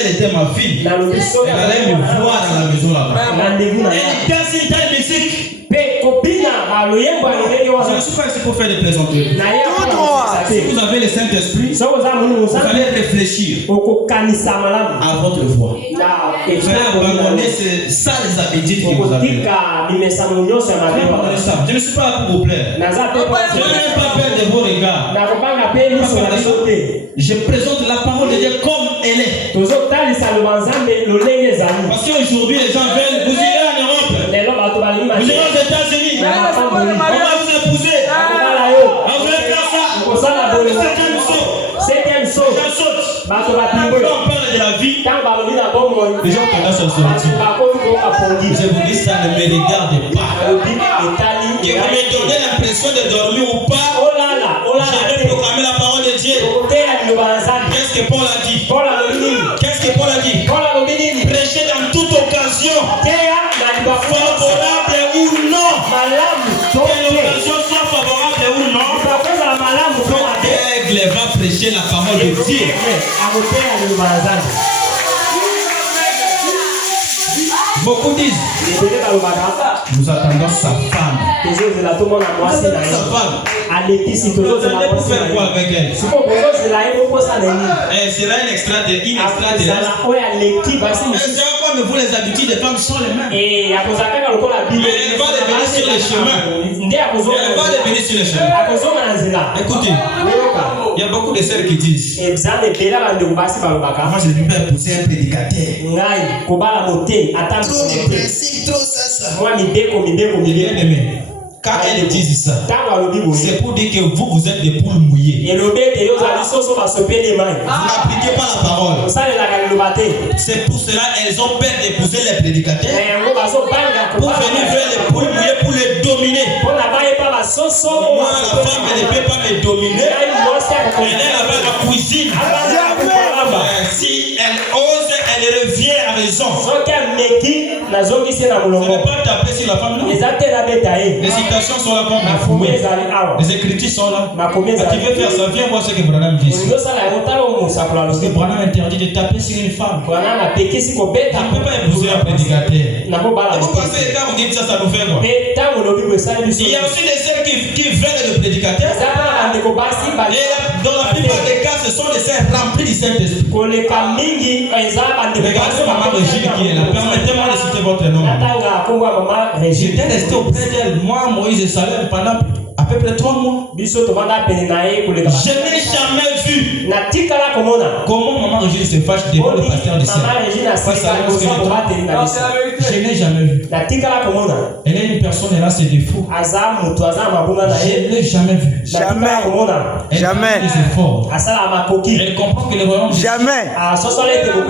Elle était ma fille. Elle allait me voir à la maison là-bas. Elle casse une telle musique. Je ne suis pas ici pour faire des plaisanteries. Si vous avez le Saint-Esprit, vous allez réfléchir à votre voix. Vous allez abandonner ces sales habitudes que vous avez. Je ne suis pas là pour vous plaire. Je n'ai pas peur de vos regards. Je présente la parole de Dieu comme elle est. Parce qu'aujourd'hui, les gens veulent, vous irez en Europe, vous irez aux États-Unis, on va vous épouser, on va faire ça. Septième saut. On parle de la vie, les gens commencent à sortir. Je vous dis, ça ne me regarde pas. Que vous me donnez l'impression de dormir ou pas, je vais proclamer la parole de Dieu. Qu'est-ce que Paul a dit? Qu'est-ce que Paul a dit? Prêchez dans toute occasion, favorable ou non. Que l'occasion soit favorable ou non. L'aigle va prêcher la parole de Dieu. Beaucoup disent, nous attendons sa femme. Sa femme. Vous allez pour faire quoi avec elle? Elle sera une extraterrestre. Mais vous, les habitudes des femmes sont les mêmes. Elle va devenir sur les chemins. Elle va devenir sur les chemins. Écoutez, il y a beaucoup de sœurs qui disent, moi je ne peux pas pousser un prédicateur. Trop de principes, trop ça. Bien aimé. Quand elles disent ça, c'est pour dire que vous êtes des poules mouillées. Vous n'appliquez pas la parole. C'est pour cela qu'elles ont peur d'épouser les prédicateurs pour venir faire les poules mouillées pour les dominer. Moi, la femme ne peut pas me dominer. Elle est là-bas à la cuisine. Si elle ose, elle revient à raison. Je ne vais pas taper sur la femme là. Les citations sont là comme fouillées. Les écritures sont là. Tu veux faire ça, viens voir ce que Branham dit. Parce que Branham interdit de taper sur une femme. Tu ne peux pas épouser un prédicateur. Et vous pensez que quand vous dites ça, ça nous fait quoi? Il y a aussi des sœurs qui veulent le prédicateur. Et dans la plupart des cas, ce sont des sœurs remplies du Saint-Esprit. Regardez maman Régine qui est là. Permettez-moi de citer votre nom. J'étais resté auprès d'elle, moi, Moïse et Salem, pendant à peu près 3 mois. Je n'ai jamais vu comment maman Régine se fâche devant le pasteur de Sèvres. Je n'ai jamais vu. Elle est une personne, elle a ses défauts. Je ne l'ai jamais vu. Jamais. Jamais. Elle comprend que le royaume Jamais.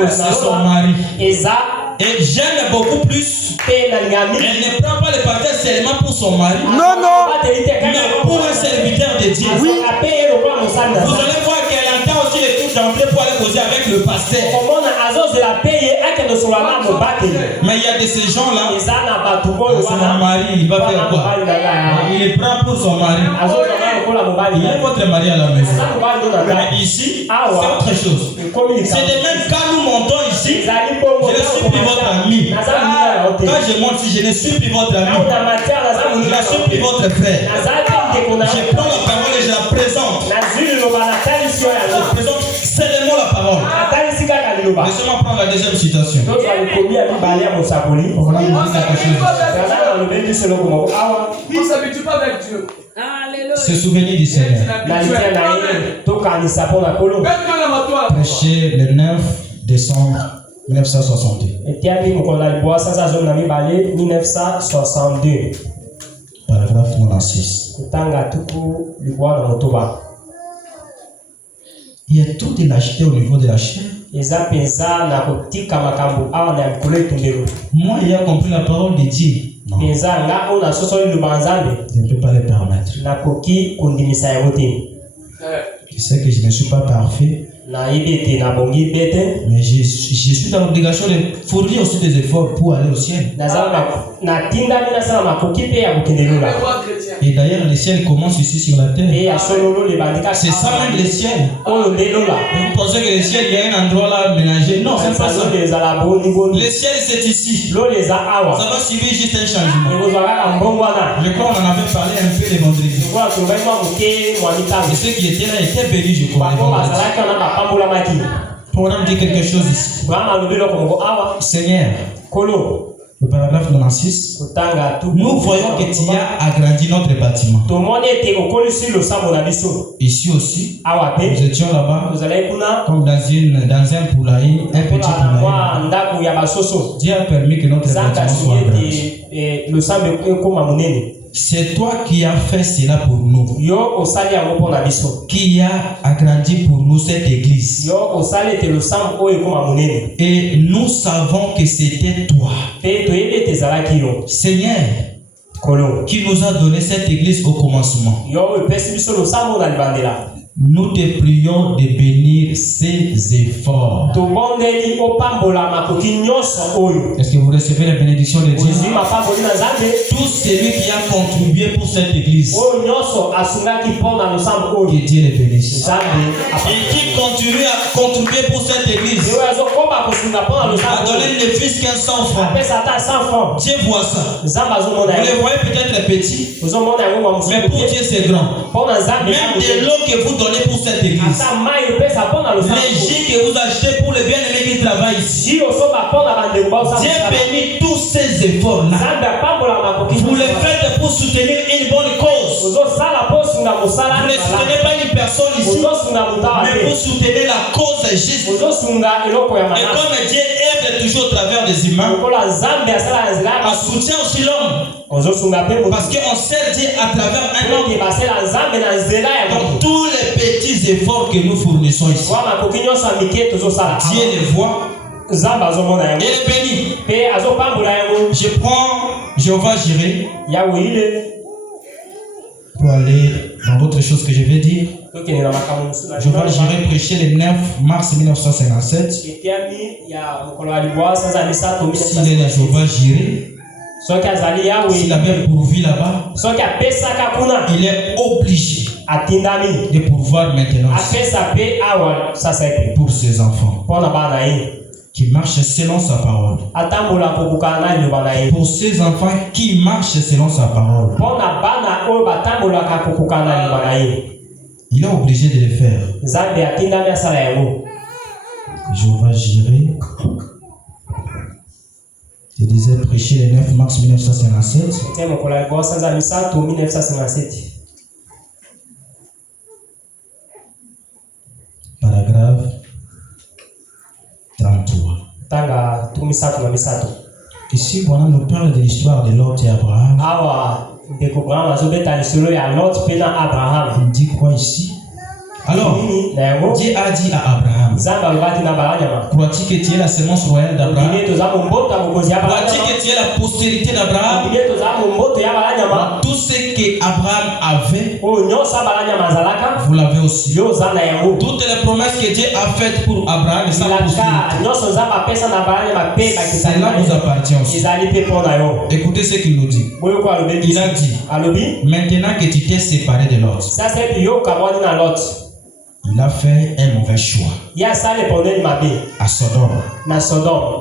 c'est son mari. Et j'aime beaucoup plus. Elle ne prend pas le pasteur seulement pour son mari. Non. Mais pour un serviteur de Dieu. Oui. Vous allez voir qu'elle entend aussi les touches d'entrée pour aller causer avec le pasteur. Mais il y a de ces gens-là. C'est mon mari, il va faire quoi? Il le prend pour son mari. Il est votre mari à la maison. Mais ici, c'est autre chose. C'est de même quand nous montons ici, je ne suis plus votre ami. Quand je monte ici, je ne suis plus votre ami. Je ne suis plus votre frère. Je prends la parole et je la présente. Je présente seulement la parole. Laissez-moi prendre la deuxième citation. On ne s'habitue pas avec Dieu. Se souvenir du Seigneur. prêché le 9 décembre 1962. Paragraphe 96. Il y a tout de l'acheter au niveau de la chair. Moi, ayant compris la parole de Dieu, non, je ne peux pas le permettre. Je sais que je ne suis pas parfait, mais je suis dans l'obligation de fournir aussi des efforts pour aller au ciel. Et d'ailleurs, le ciel commence ici sur la terre. C'est ça même le ciel. Vous pensez que le ciel, il y a un endroit là ménagé? Non, c'est pas ça. Le ciel, c'est ici. Ça va suivre juste un changement. Je crois qu'on en avait parlé un peu les vendredis. Et ceux qui étaient là étaient bénis, je crois. Pour nous dire quelque chose ici. Seigneur, le paragraphe 96, nous voyons que tu as agrandi notre bâtiment. Ici aussi, nous étions là-bas comme dans un poulailler, un petit poulailler. Dieu a permis que notre bâtiment soit agrandi. C'est toi qui as fait cela pour nous, qui a agrandi pour nous cette église. Et nous savons que c'était toi, Seigneur, qui nous a donné cette église au commencement. Nous te prions de bénir ces efforts. Est-ce que vous recevez la bénédiction de Dieu? Tout celui qui a contribué pour cette église, que Dieu les bénisse. Et qui continue à contribuer pour cette église, a donné le fils 1500 francs. Dieu voit ça. Vous le voyez peut-être petit, mais pour Dieu c'est grand. Même de l'eau que vous donnez pour cette église, les jus que vous achetez pour les bien-aimés qui travaillent ici, Dieu bénit tous ces efforts-là. Vous les faites pour soutenir une bonne cause. Vous ne soutenez pas une personne ici, mais vous soutenez la cause juste. Et comme Dieu aide toujours au travers des humains, on soutient aussi l'homme. Parce qu'on sert Dieu à travers un homme. Donc tous les petits efforts que nous fournissons ici, Dieu les voit et les bénit. Je prends Jéhovah Jireh pour aller dans d'autres choses que je vais dire. Jéhovah Jireh prêché le 9 mars 1957. S'il est le Jéhovah Jireh, s'il avait pourvu là-bas, il est obligé de pourvoir maintenant pour ses enfants qui marchent selon sa parole. Pour ses enfants qui marchent selon sa parole, il est obligé de le faire. Jéhovah Jireh, je disais prêcher le 9 mars 1957. Paragraphe 33. Ici, Bwana nous parle de l'histoire de Lot et Abraham. Il dit quoi ici? Alors, Dieu a dit à Abraham, crois-tu que tu es la sémence royale d'Abraham? Crois-tu que tu es la postérité d'Abraham? Tout ce qu'Abraham avait, vous l'avez aussi. Toutes les promesses que Dieu a faites pour Abraham et sa postérité, cela nous appartient aussi. Écoutez ce qu'il nous dit. Il a dit, maintenant que tu t'es séparé de Lot, il a fait un mauvais choix. À Sodome,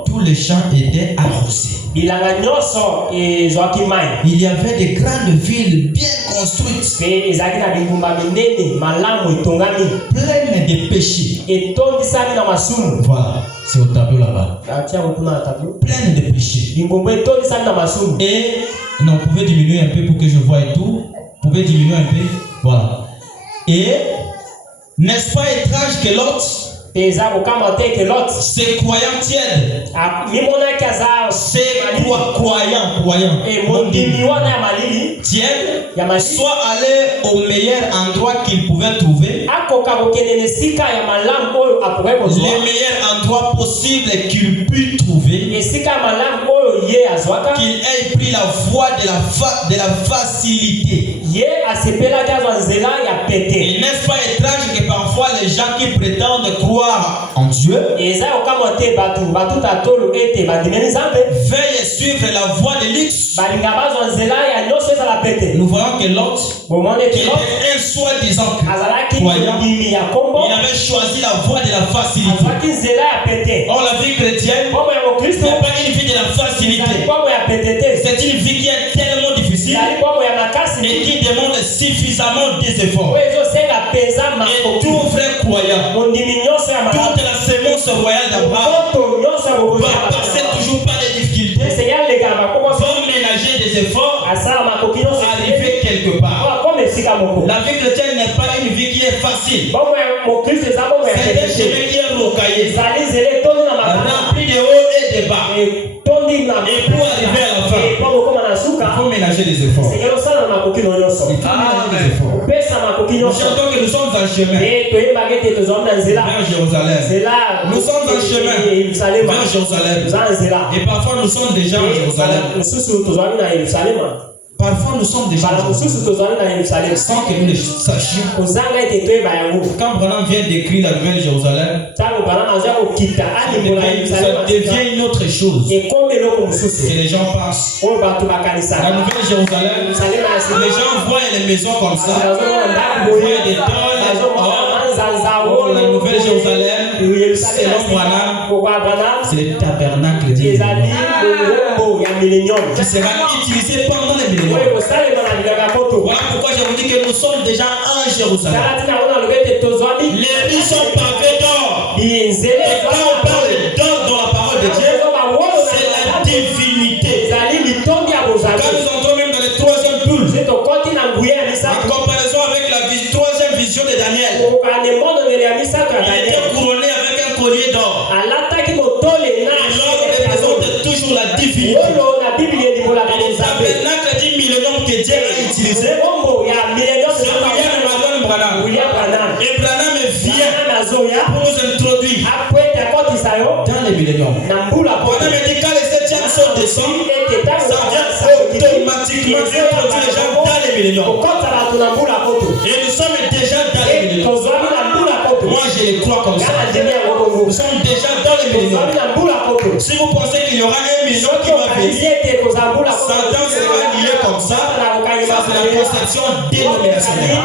tous les champs étaient arrosés. Il y avait de grandes villes bien construites, pleines de péchés. Voilà, c'est au tableau là-bas. Pleines de péchés. Et non, vous pouvez diminuer un peu pour que je voie et tout. Vous pouvez diminuer un peu. Voilà. Et n'est-ce pas étrange que Lot C'est croyant tiède. C'est croyant. Tiède. Soit aller au meilleur endroit qu'il pouvait trouver. Le meilleur endroit possible qu'il put trouver. Qu'il ait pris la voie de la facilité. Et n'est-ce pas étrange que parfois les gens qui prétendent croire en Dieu veuillent suivre la voie de luxe. Nous voyons que l'autre, qui était un soi-disant croyant, il avait choisi la voie de la facilité. Or la vie chrétienne n'est pas une vie de la facilité. C'est une vie qui est tellement difficile et qui demande suffisamment des efforts. Et tout vrai croyant, toute la sémence royale d'Abraham va passer toujours par des difficultés, va ménager des efforts pour arriver quelque part. La vie chrétienne n'est pas une vie qui est facile. C'est un chemin qui est rocaillé, rempli de hauts et de bas. Et pour arriver à la fin, il faut ménager les efforts. Nous chantons que nous sommes en chemin vers Jérusalem. Nous sommes en chemin vers Jérusalem. Et parfois nous sommes déjà en Jérusalem. Parfois nous sommes déjà sans que nous le sachions. Quand Branham vient d'écrire la nouvelle Jérusalem, ça devient une autre chose que les gens pensent. La nouvelle Jérusalem, les gens voient les maisons comme ça, voient des tôles, la nouvelle Jérusalem, selon Branham, c'est le tabernacle de Dieu qui sera utilisé pendant les millénaires. Voilà pourquoi je vous dis que nous sommes déjà en Jérusalem. Les rues sont pavées d'or. Et quand on parle d'or dans la parole de Dieu, c'est la divinité. Quand nous entrons même dans les troisième poules, en comparaison avec la troisième vision de Daniel, il était couronné avec un collier d'or. L'or représente toujours la divinité. Et le tabernacle du millénaire que Dieu a utilisé, c'est William Branham. Et Branham vient pour nous introduire dans les millénaires. Branham dit quand les septièmes sont descendus, ça vient automatiquement introduire les gens dans les millénaires. Et nous sommes déjà dans les millénaires. Moi je les crois comme ça. Nous sommes déjà dans les millénaires. Si vous pensez qu'il y aura un million qui va venir, Satan sera lié comme ça. Ça c'est la conception dénominationnelle.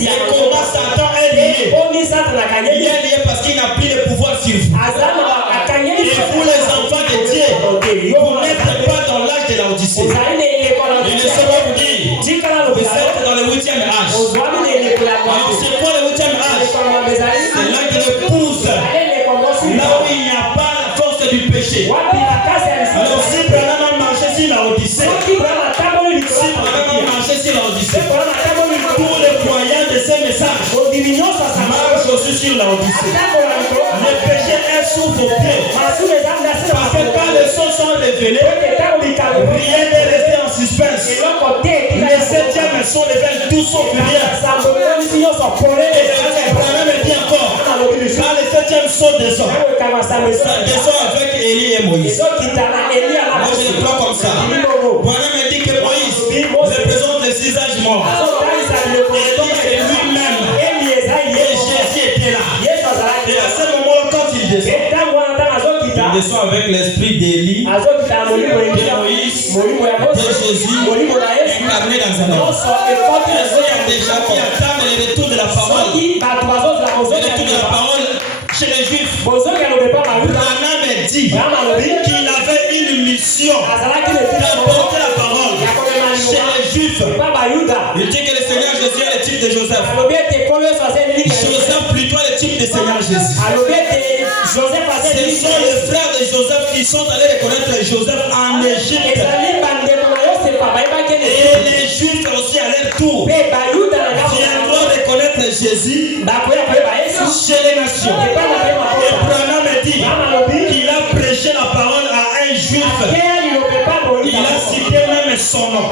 Et comment Satan est lié? Il est lié parce qu'il n'a plus le pouvoir sur vous. Et vous les enfants de Dieu, vous n'êtes pas dans l'âge de la Odyssée. Il ne sait pas vous dire, vous êtes dans le 8e âge. Alors c'est quoi le 8e âge? C'est l'âge de l'épouse. Là où il n'y a pas la force du péché. Alors si Branham a marché sur la Odyssée, tous les croyants de ces messages marchent aussi sur la Odyssée. Le péché est sous vos pieds. Parce que quand les choses sont révélées, rien n'est resté en suspense. Les septièmes sont levés, tous sont prières. Et Branham dit encore, quand les septièmes sont descendus, ça descend avec Élie et Moïse. Moi je le crois comme ça. Branham dit que Moïse représente les 6 âges morts. Élie c'est lui-même. Et Jésus était là. Et à ce moment quand il descend avec l'esprit d'Élie, de Moïse, de Jésus, incarné dans un homme. Il y a des gens qui attendent le retour de la parole. Le retour de la parole chez les Juifs. Branham dit qu'il avait une mission d'apporter la parole chez les Juifs. Il dit que le Seigneur Jésus est le type de Joseph. Joseph plutôt le type de Seigneur Jésus. Ce sont les frères de Joseph qui sont allés reconnaître Joseph en Égypte. Et les Juifs aussi à leur tour viendront reconnaître Jésus chez les nations. nom.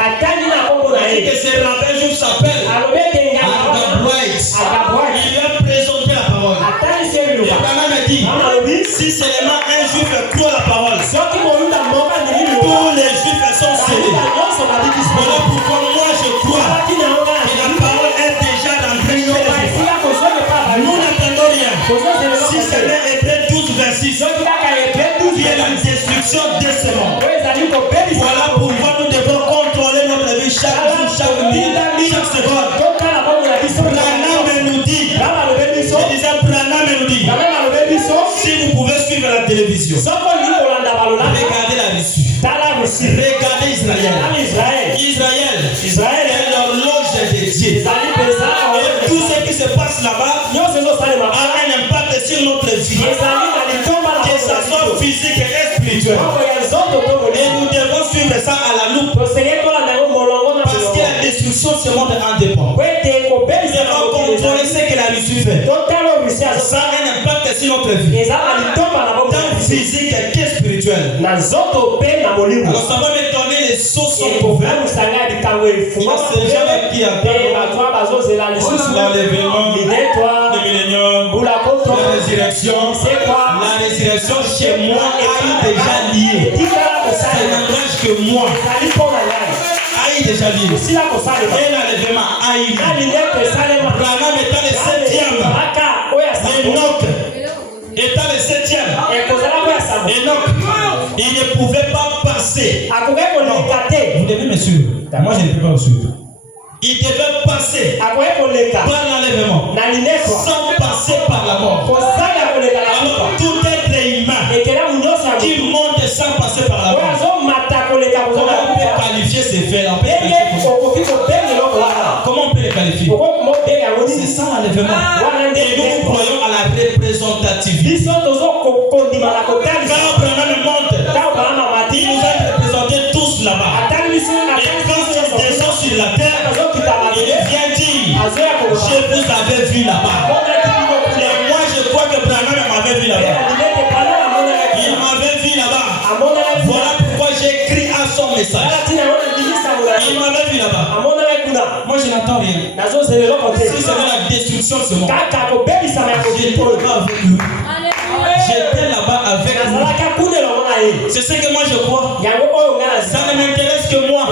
Et que ce rabbin juif s'appelle Agabright. Il lui a présenté la parole. Et Branham a dit, si seulement un juif croit la parole, tous les juifs sont scellés. Voilà pourquoi moi je crois que la parole est déjà rentrée chez les juifs. Nous n'attendons rien. Si seulement Hébreux 12, 26, qui est la destruction de ce monde. Voilà pourquoi nous devons contrôler notre vie chaque jour, chaque minute, chaque seconde. Branham nous dit, Branham nous dit, si vous pouvez suivre la télévision, regardez la Russie, regardez Israël est l'horloge de Dieu. Et tout ce qui se passe là-bas a un impact sur notre vie, que ça soit physique et spirituel. Et nous devons suivre ça à la loupe, parce que la destruction de ce monde en dépend. Nous devons contrôler ce que la Russie fait. Ça a un impact sur notre vie, tant physique que spirituel. Alors ça va m'étonner, les sources sont ouvertes. Il y a ces gens qui appellent l'enlèvement, le millénium, la résurrection. La résurrection chez moi est déjà liée. Ça n'engage que moi. Aïe déjà lié. Et l'enlèvement aïe. Branham étant le 7e. Enoch étant le 7e. Enoch, il ne pouvait pas passer. Vous devez me suivre. Moi je ne peux pas vous suivre. Il devait passer par l'enlèvement sans passer par la mort. Alors tout être humain qui monte sans passer par la mort, comment on peut qualifier ces faits? Comment on peut les qualifier? C'est ça l'enlèvement. Et nous croyons à la représentativité. Quand Branham monte, il nous a représentés tous là-bas. Et quand il descend sur la terre, il vient dire, je vous avais vu là-bas. Et moi je crois que Branham m'avait vu là-bas. Il m'avait vu là-bas. Voilà pourquoi j'écris à son message. Il m'avait vu là-bas. Moi je n'attends rien. Si c'est la destruction de ce monde, j'étais là-bas avec lui. C'est ce que moi je crois. Ça ne m'intéresse que moi.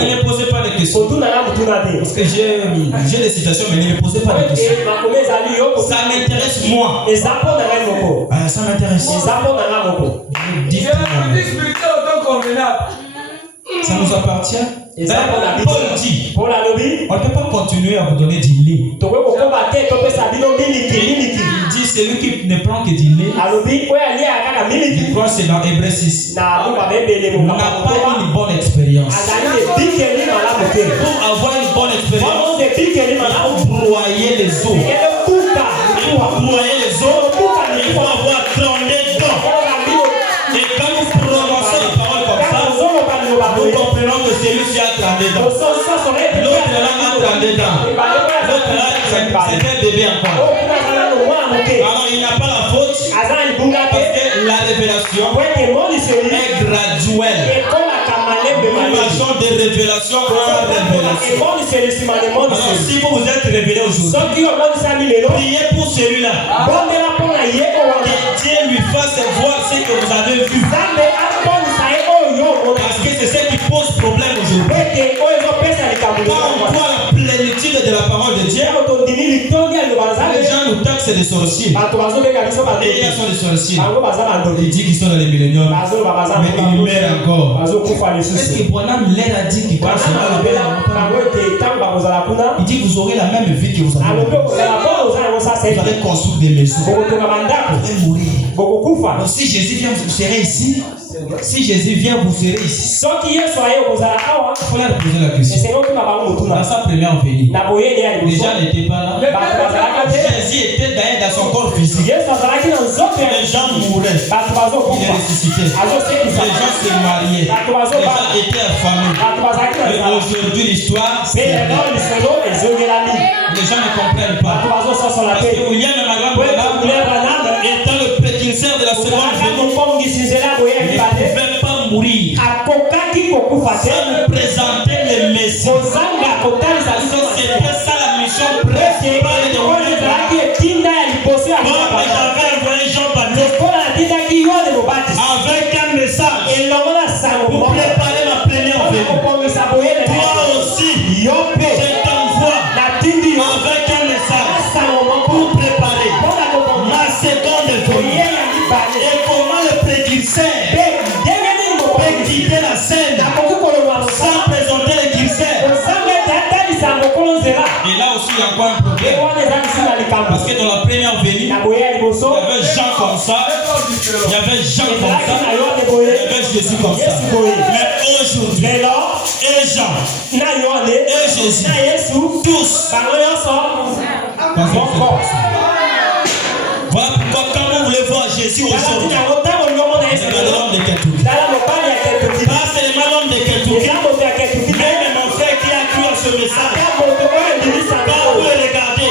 Ne me posez pas de questions. Parce que j'ai des situations, mais ne me posez pas de questions. Ça m'intéresse moi. Ça m'intéresse. Ça nous appartient. Paul dit, on ne peut pas continuer à vous donner du lait. Il dit, celui qui ne prend que du lait, je crois que c'est dans Hébreux 6, n'a pas une bonne expérience. Pour avoir une bonne expérience, il faut broyer les os. Il faut broyer les os, il faut avoir 32 dents. Et quand nous prononçons la parole comme ça, nous comprenons que celui-ci a 32 dents. L'autre là a 32 dents. L'autre là, c'est un bébé encore. Alors il n'a pas la faute, parce que la révélation est graduelle. Nous marchons de révélation en révélation. Alors si vous vous êtes révélé aujourd'hui, priez pour celui-là. Que Dieu lui fasse voir ce que vous avez vu. Parce que c'est ce qui pose problème aujourd'hui. Quand on voit la plénitude de la parole de Dieu, les gens nous taxent des sorciers. Et il y a des sorciers. Il dit qu'ils sont dans les milléniums. Mais ils meurent encore. Est-ce que Branham leur a dit qu'il quand sera le père, il dit vous aurez la même vie que vous avez. Vous allez construire des maisons. Vous allez mourir. Donc si Jésus vient, vous serez ici. Si Jésus vient, vous serez ici. Il faut leur poser la question. Dans sa première venue, déjà n'était pas là. Jésus était dans son corps physique. Les gens mouraient. Il est ressuscité. Les gens se mariaient. Les gens étaient affamés. Et aujourd'hui, l'histoire, c'est la vie. Les gens ne comprennent pas. Parce que William Branham étant le précurseur de la seconde venue, il ne pouvait pas mourir. Si Parce que dans la première venue, il y avait Jean comme ça, il y avait Jean comme ça, il y avait Jésus comme ça. Mais aujourd'hui, et Jean, et Jésus, tous, voilà pourquoi quand vous voulez voir Jésus aujourd'hui, c'est l'homme de Kentucky. Pas seulement l'homme de Kentucky, même mon frère qui a cru à ce message. Quand vous le regardez,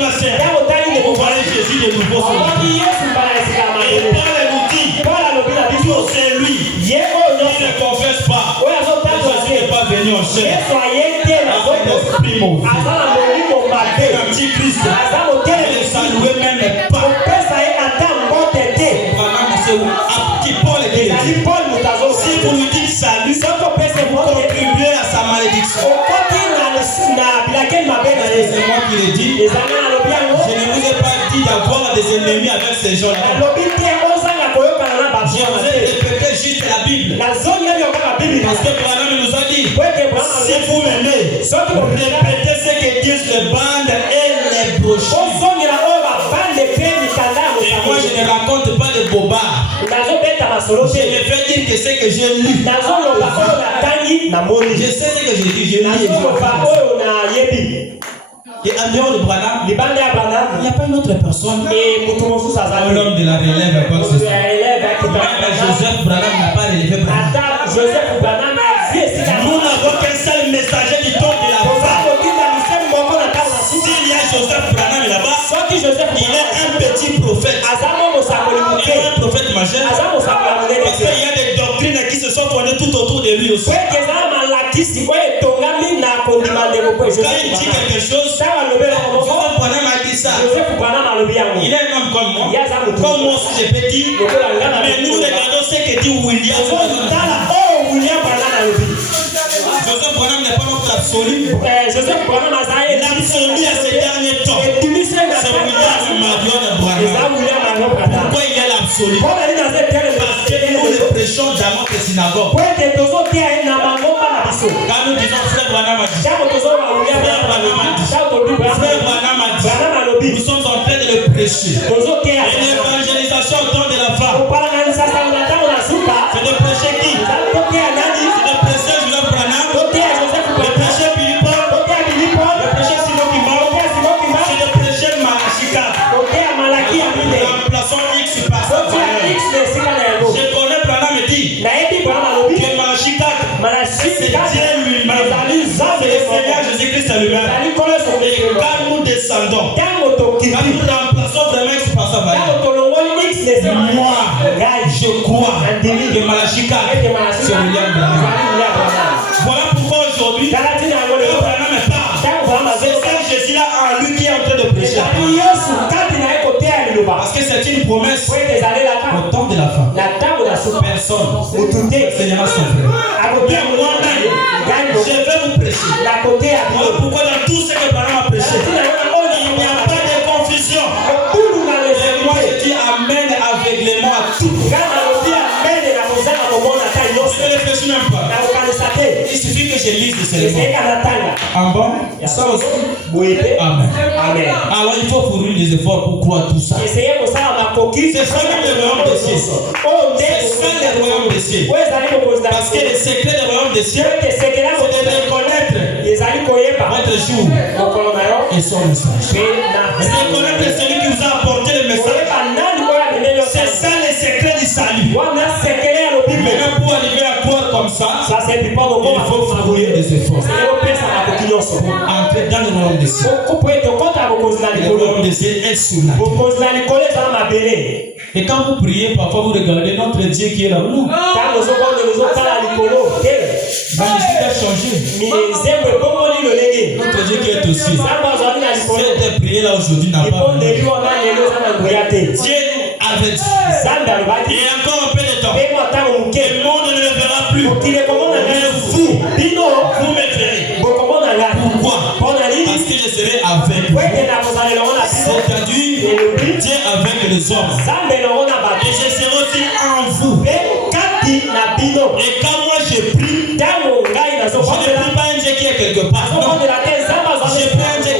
ma soeur, vous voyez Jésus de nouveau sur la vie. Et Paul nous dit, c'est lui qui ne confesse pas. Jésus n'est pas venu en chair. Avec l'esprit mauvais. Antichrist. Il ne saluait même pas. Si vous lui dites salut, vous contribuez à sa malédiction. C'est moi qui l'ai dit. Je ne vous ai pas dit d'avoir des ennemis avec ces gens-là. Je vous ai répété juste la Bible. Parce que Branham nous a dit, si vous m'aimez, répétez ce que disent les bandes et les brochures. Et moi je ne raconte pas de bobards. Je me fais dire que c'est que j'ai lu. Je sais ce que j'ai dit, j'ai lu. Et en dehors de Branham, il n'y a pas une autre personne. L'homme de la relève, quoi que ce soit. Joseph Branham n'a pas relevé Branham. Nous n'avons qu'un seul messager du temps de la femme. S'il y a Joseph Branham là-bas, il est un petit prophète. Il est un prophète majeur. Parce qu'il y a des doctrines qui se sont fondées tout autour de lui aussi. Quand il dit quelque chose, Joseph Branham a dit ça. Il est un homme comme moi. Comme moi aussi je peux dire. Mais nous regardons ce que dit William. Joseph Branham n'est pas notre absolu. L'absolu à ces derniers temps, c'est William Marion Branham. Pourquoi il y a l'absolu? Parce que nous les prêchons dans notre synagogue. Quand nous disons frère Branham a dit, frère Branham a dit, nous sommes en train de le prêcher. Et l'évangélisation au temps de la femme, c'est de prêcher qui? C'est de prêcher Joseph Branham, de prêcher Billy Paul, de prêcher Sino Kimbao, c'est de prêcher Malachika. Remplaçons X par ça. Je connais Branham et dit que Malachika, c'est Dieu lui-même. C'est le Seigneur Jésus-Christ lui-même. Et quand nous descendons, quand nous remplaçons vraiment X par ça, moi, je crois que Malachika, c'est William Branham. Voilà pourquoi aujourd'hui, Branham est pas. C'est ça Jésus-là en lui qui est en train de prêcher. Parce que c'est une promesse au temps de la fin. Personne ne Seigneur son frère. Mais moi-même, je vais vous prêcher. Voilà pourquoi dans tout ce que Branham a prêché, il n'y a pas de confusion. Et moi je dis Amen aveuglément à tout. Je ne réfléchis même pas. Il suffit que je lise seulement. En bon? Ça aussi. Amen. Alors il faut fournir des efforts pour croire tout ça. C'est ça même le royaume des cieux. C'est ça le royaume des cieux. Parce que le secret du royaume des cieux, c'est de reconnaître votre jour et son message. Reconnaître celui qui vous a apporté le message. C'est ça le secret du salut. Maintenant pour arriver à croire comme ça, il faut fournir des efforts. Entrer dans le royaume des cieux. Le royaume des cieux est sur la terre. Et quand vous priez, parfois vous regardez notre Dieu qui est là. Nous. Magnifique a changé. Notre Dieu qui est aussi. Cette prière là aujourd'hui n'a pas Dieu avait dit. Et encore un peu de temps. Le monde ne le verra plus. Mais vous me verrez. Pourquoi? Parce que je serai avec vous. C'est-à-dire, Dieu avec les hommes. Et je serai aussi en vous. Et quand moi je prie, je ne prie pas un Dieu qui est quelque part. Non. Je prie un Dieu qui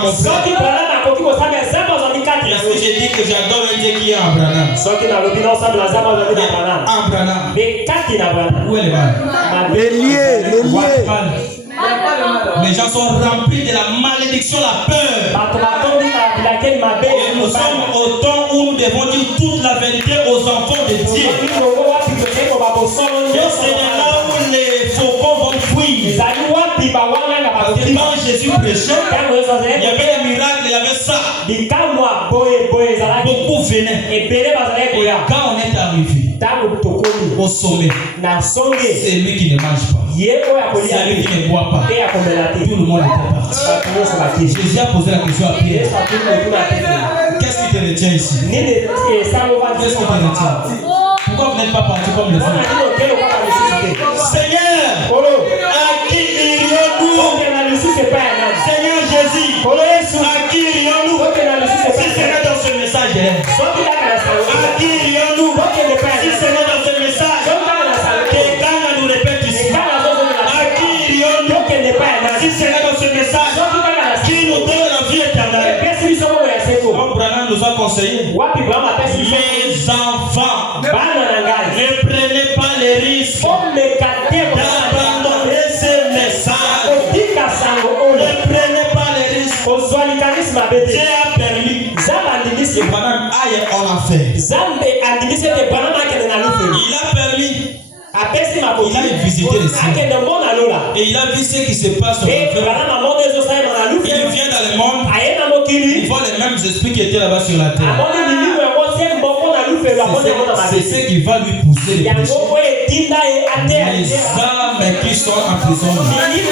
à mon frère. Est-ce que j'ai dit que j'adore un Dieu qui est Abraham? Abraham. Où est le mal? Les liés. Les gens sont remplis de la malédiction, la peur. Et nous sommes au temps où nous devons dire toute la vérité aux enfants de Dieu. Et c'est là où les faucons vont fuir. Parce que quand Jésus prêchait, il y avait des miracles, il y avait ça. Beaucoup venaient. Et quand on est arrivé au sommet, c'est lui qui ne mange pas. C'est lui qui ne boit pas. Tout le monde était parti. Jésus a posé la question à Pierre. Qu'est-ce qui te retient ici? Qu'est-ce qui te retient? Pourquoi vous n'êtes pas parti comme les autres? Seigneur, à qui irions-nous? Seigneur Jésus, à qui irions-nous? Si c'est là dans ce message, à qui irions-nous? Si c'est là dans ce message, quelqu'un nous répète ici. À qui irions-nous? Si c'est là dans ce message, qui nous donne la vie éternelle. Comme Branham nous a conseillé, les enfants, ne prenez pas les risques d'abandonner ce message. Ne prenez pas les risques. Dieu a permis que Branham aille en affaire. Il a permis. Il a visité les cieux. Et il a vu ce qui se passe en affaire. Il vient dans le monde. Il voit les mêmes esprits qui étaient là-bas sur la terre. C'est ce qui va lui pousser les péchés. Les âmes qui sont en prison. Vous allez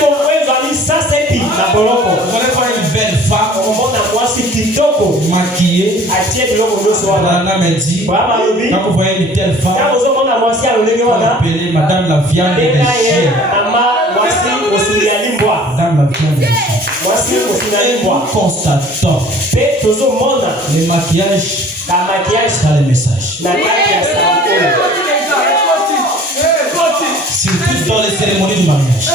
voir une belle femme maquillée. Branham a dit, quand vous voyez une telle femme, vous appelez Madame la viande des chiens. Madame la viande des chiens. Constatant le maquillage dans le message. Surtout dans les cérémonies du mariage.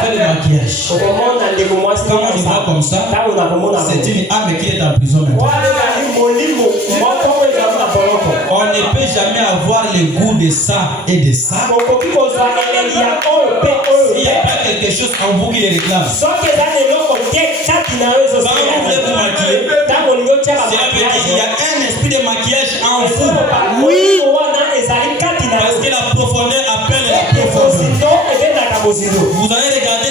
Fait le maquillage. Quand on y voit comme ça, c'est une âme qui est en prison maintenant. On ne peut jamais avoir le goût de ça et de ça. S'il n'y a pas quelque chose en vous qui les réclame. Quand vous voulez vous maquiller, cela veut dire qu'il y a un esprit de maquillage en vous. Oui. Parce que la profondeur appelle la profondeur. Vous allez regarder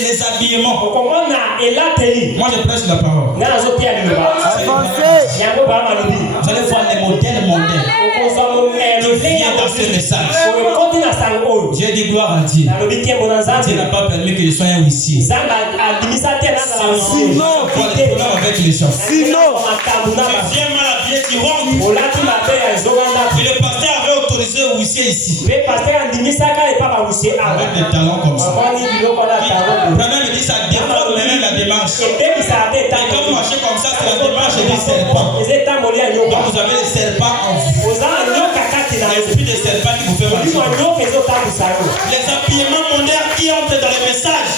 les habillements. Moi je prêche la parole. Vous allez voir les modèles mondains qui viennent dans ce message. J'ai dit gloire à Dieu. Dieu n'a pas permis que je sois un huissier. Sinon, il faut le problème avec les gens. Sinon, tu viens mal habillé, tu rentres. Et le pasteur avait autorisé le huissier ici. Avec des talons comme ça. Vraiment, il dit ça développe même la démarche. Et quand vous marchez comme ça, c'est la démarche des serpents. Donc vous avez les serpents en vous. L'esprit des serpents qui vous fait marcher. Les habillements mondains qui entrent dans le message.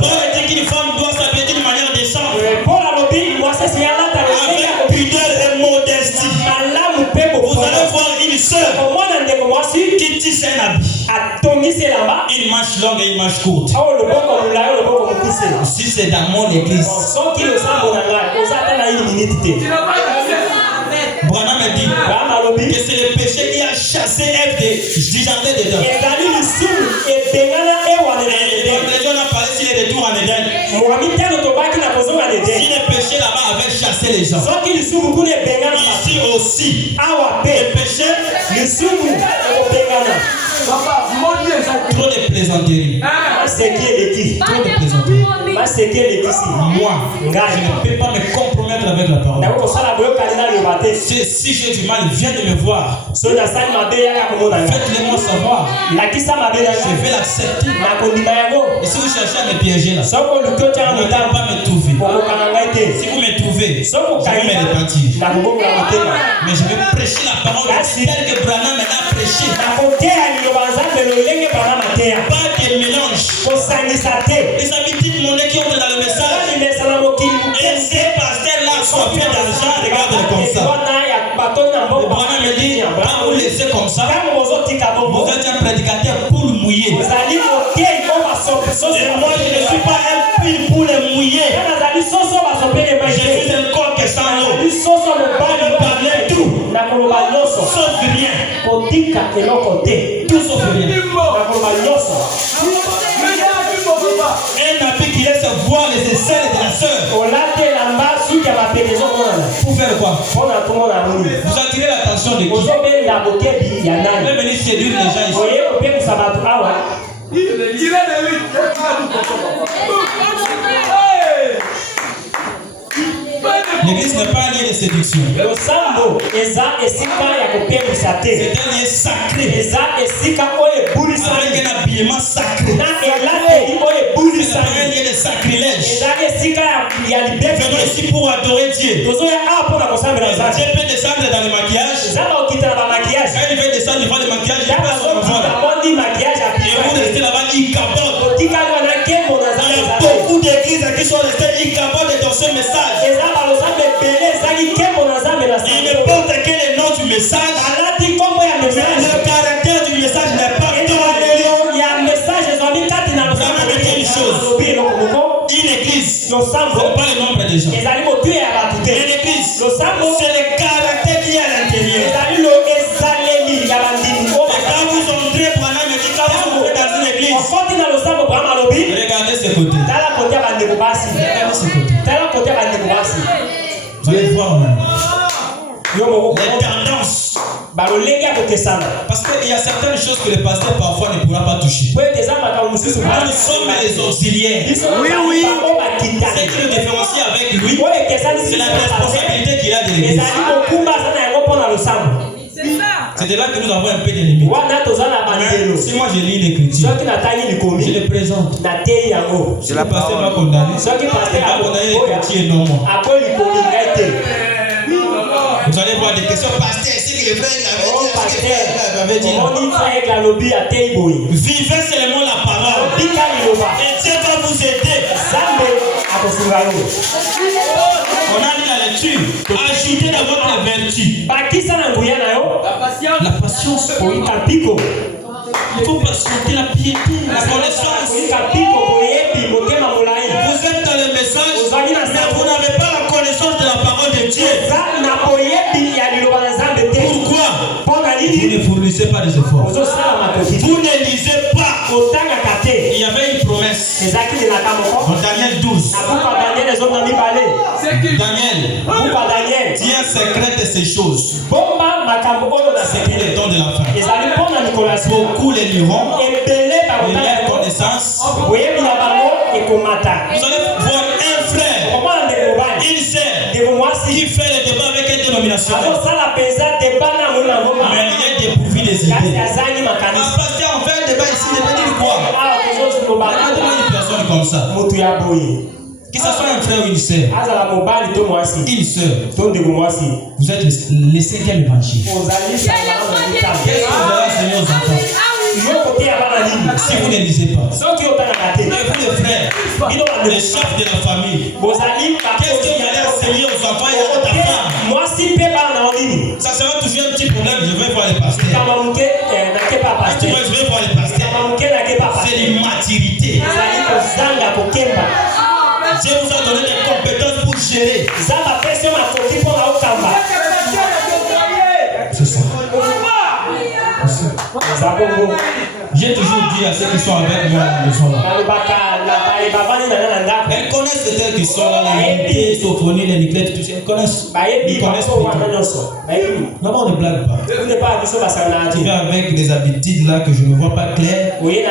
Paul dit qu'une femme doit s'habiller d'une manière décente. Avec pudeur et modestie. Vous allez voir une sœur qui tisse un habit. Une manche longue et une manche courte. Si c'est dans mon église, Branham a dit que c'est le péché qui a chassé Ève du jardin d'Éden. Les gens ont parlé s'il est retour en Éden. Si le péché là-bas avait chassé les gens, ici aussi, le péché, trop de plaisanteries. Trop de plaisanteries. Moi, je ne peux pas me compromettre avec la parole. Si j'ai du mal, viens de me voir. Faites-le moi savoir. Je vais l'accepter. Et si vous cherchez à me piéger là, vous ne pouvez pas me trouver. Si vous me trouvez, m'éprouver, je vais me repentir. Mais je vais prêcher la parole telle que Branham a prêché. Pas de mélange. Les habitudes monnaie qui ont dans le message. Et ces pasteurs-là sont faits d'argent, regarde comme ça. Le Branham me dit, quand vous laissez comme ça, vous êtes un prédicateur pour mouiller. Et moi, je ne suis pas un puits pour les mouiller. Je suis un corps qui est sans l'eau. Je ne parler tout. Sauf rien. Tout sauf rien. Un habit qui laisse voir les aisselles de la sœur. Pour faire quoi? Vous attirez l'attention de qui? Vous venez venir séduire les gens ici. L'église n'est pas un lieu de séduction. C'est un lieu sacré. Avec un habillement sacré. C'est un lieu de sacrilège. Venons ici pour adorer Dieu. Dieu peut descendre dans le maquillage. Quand il veut descendre devant le maquillage, il passe son enfant. Et vous restez là-bas, il capote. Il y a beaucoup d'églises qui sont restées incapables dans ce message. Et n'importe quel est le nom du message, le caractère du message n'est pas une église, ce n'est pas le nombre de gens. Une église, c'est le caractère qui est à l'intérieur. Et quand vous entrez, Branham me dit, quand vous entrez dans une église, regardez ce côté. Regardez ce côté. Vous allez voir même les tendances. Parce qu'il y a certaines choses que le pasteur parfois ne pourra pas toucher. Nous sommes les auxiliaires. Ce qui nous différencie avec lui, c'est la responsabilité qu'il a de l'église. C'est de là que nous avons un peu de limite. Si moi je lis l'écriture, je le présente. Si le pasteur m'a condamné, il va condamner l'écriture et non moi. Vous allez voir des questions. Pasteur, c'est que le frère avait dit. Vivez seulement la parole. Et Dieu va vous aider. On a dit la lecture. Ajoutez dans votre vertu la patience. Il faut patienter la piété, la connaissance. Vous êtes dans le message, mais vous n'avez pas la connaissance de la parole de Dieu. Pourquoi? Vous ne fournissez pas des efforts. Vous ne lisez pas. Il y avait une promesse dans Daniel 12. Daniel, Dieu sécrète ces choses. C'est pour les temps de la fin. Beaucoup les liront et leur connaissance. Vous allez voir un frère, une sœur qui fait le débat avec un dénominationnaire. Mais il est dépourvu des idées. Parce qu'on fait un débat ici, il veut dire quoi? Une personne comme ça. Que ce soit un frère ou une sœur, vous êtes les cinquièmes évangile. Qu'est-ce que vous allez enseigner aux enfants? Si vous ne lisez pas, et vous les frères, les chefs de la famille, qu'est-ce que vous allez enseigner aux enfants et à ta femme? Ça sera toujours un petit problème. Je vais voir les pasteurs. Moi, je vais voir les pasteurs. C'est l'immaturité. Dieu vous a donné des compétences pour gérer. C'est ça. J'ai toujours dit à ceux qui sont avec moi à la maison là. Elles connaissent les tels qui sont là, les unités, les sophronies, les niclètes, tout ça. Elles connaissent. Ils connaissent tout. Non, on ne blague pas. Tu viens avec des habitudes là que je ne vois pas clair. On fait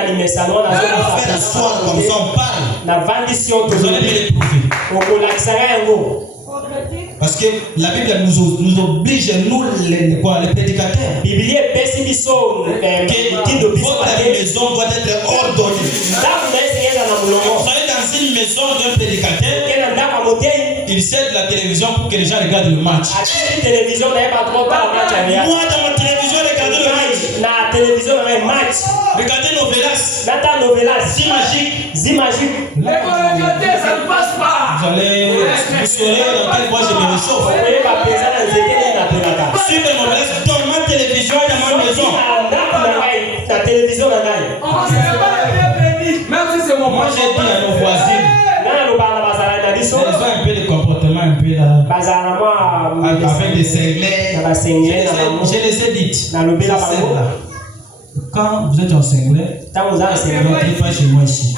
la soir comme ça, on parle. Vous allez me l'éprouver. Parce que la Bible nous oblige, nous les prédicateurs, que votre maison doit être ordonnée. Vous allez dans une maison d'un prédicateur, il sert la télévision pour que les gens regardent le match. Moi, dans ma télévision, regardez le match. La télévision, un match. Regardez Novelas. Zimagique. Les regarder, ça ne passe pas. Vous allez vous saurez dans quel point je me réchauffe. Suivez Novelas dans ma télévision et dans ma maison. La télévision, même si c'est mon moi, j'ai dit à nos voisines. Ils ont un peu de comportement un peu là. Avec des cinglés. Je les ai dites. Quand vous êtes en cinglet, n'entrez pas chez moi ici.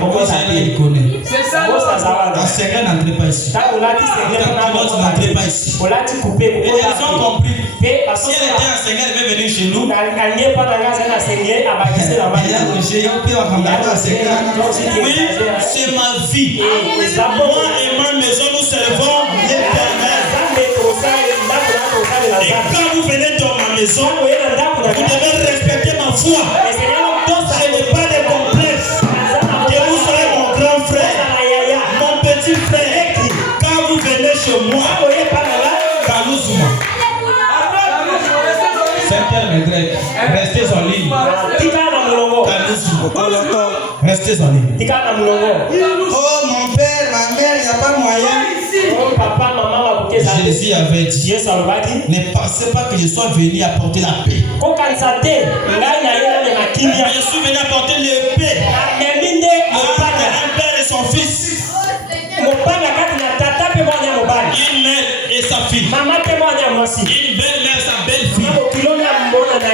Pourquoi ça il connaît? C'est ça. En cinglet, n'entrez pas ici. N'entrez pas ici. Et elles ont compris. Si elle était en cinglet, elle devait venir chez nous. Oui, c'est ma vie. Moi et ma maison, nous servons l'Éternel. Et quand vous venez dans ma maison, vous devez respecter ma foi. Je n'ai pas de complexe. Que vous soyez mon grand frère, mon petit frère. Quand vous venez chez moi, Kalouzuma. 5h restez en ligne. Restez en ligne. Oh mon père, ma mère, il n'y a pas moyen. Jésus avait dit, ne pensez pas que je sois venu apporter la paix. Je suis venu apporter l'épée. Un père et son fils. Une mère et sa fille. Une belle-mère et sa belle-fille.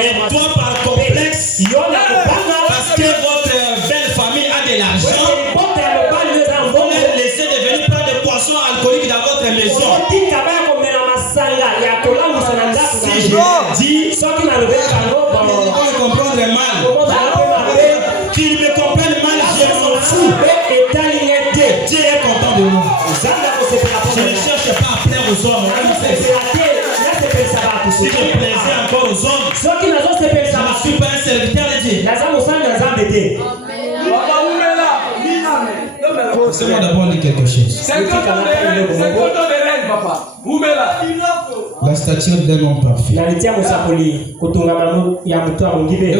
Et toi par complexe, parce que votre belle famille a de l'argent, vous me laissez devenir plein de poissons alcooliques dans votre maison. Si je dis, ils vont me comprendre mal. Qu'ils me comprennent mal, je m'en fous. Dieu est content de nous. Je ne cherche pas à plaire aux hommes. Si je plaisais encore aux hommes, je ne suis pas un serviteur de Dieu. Laissez-moi d'abord dire quelque chose. La stature d'un homme parfait. Et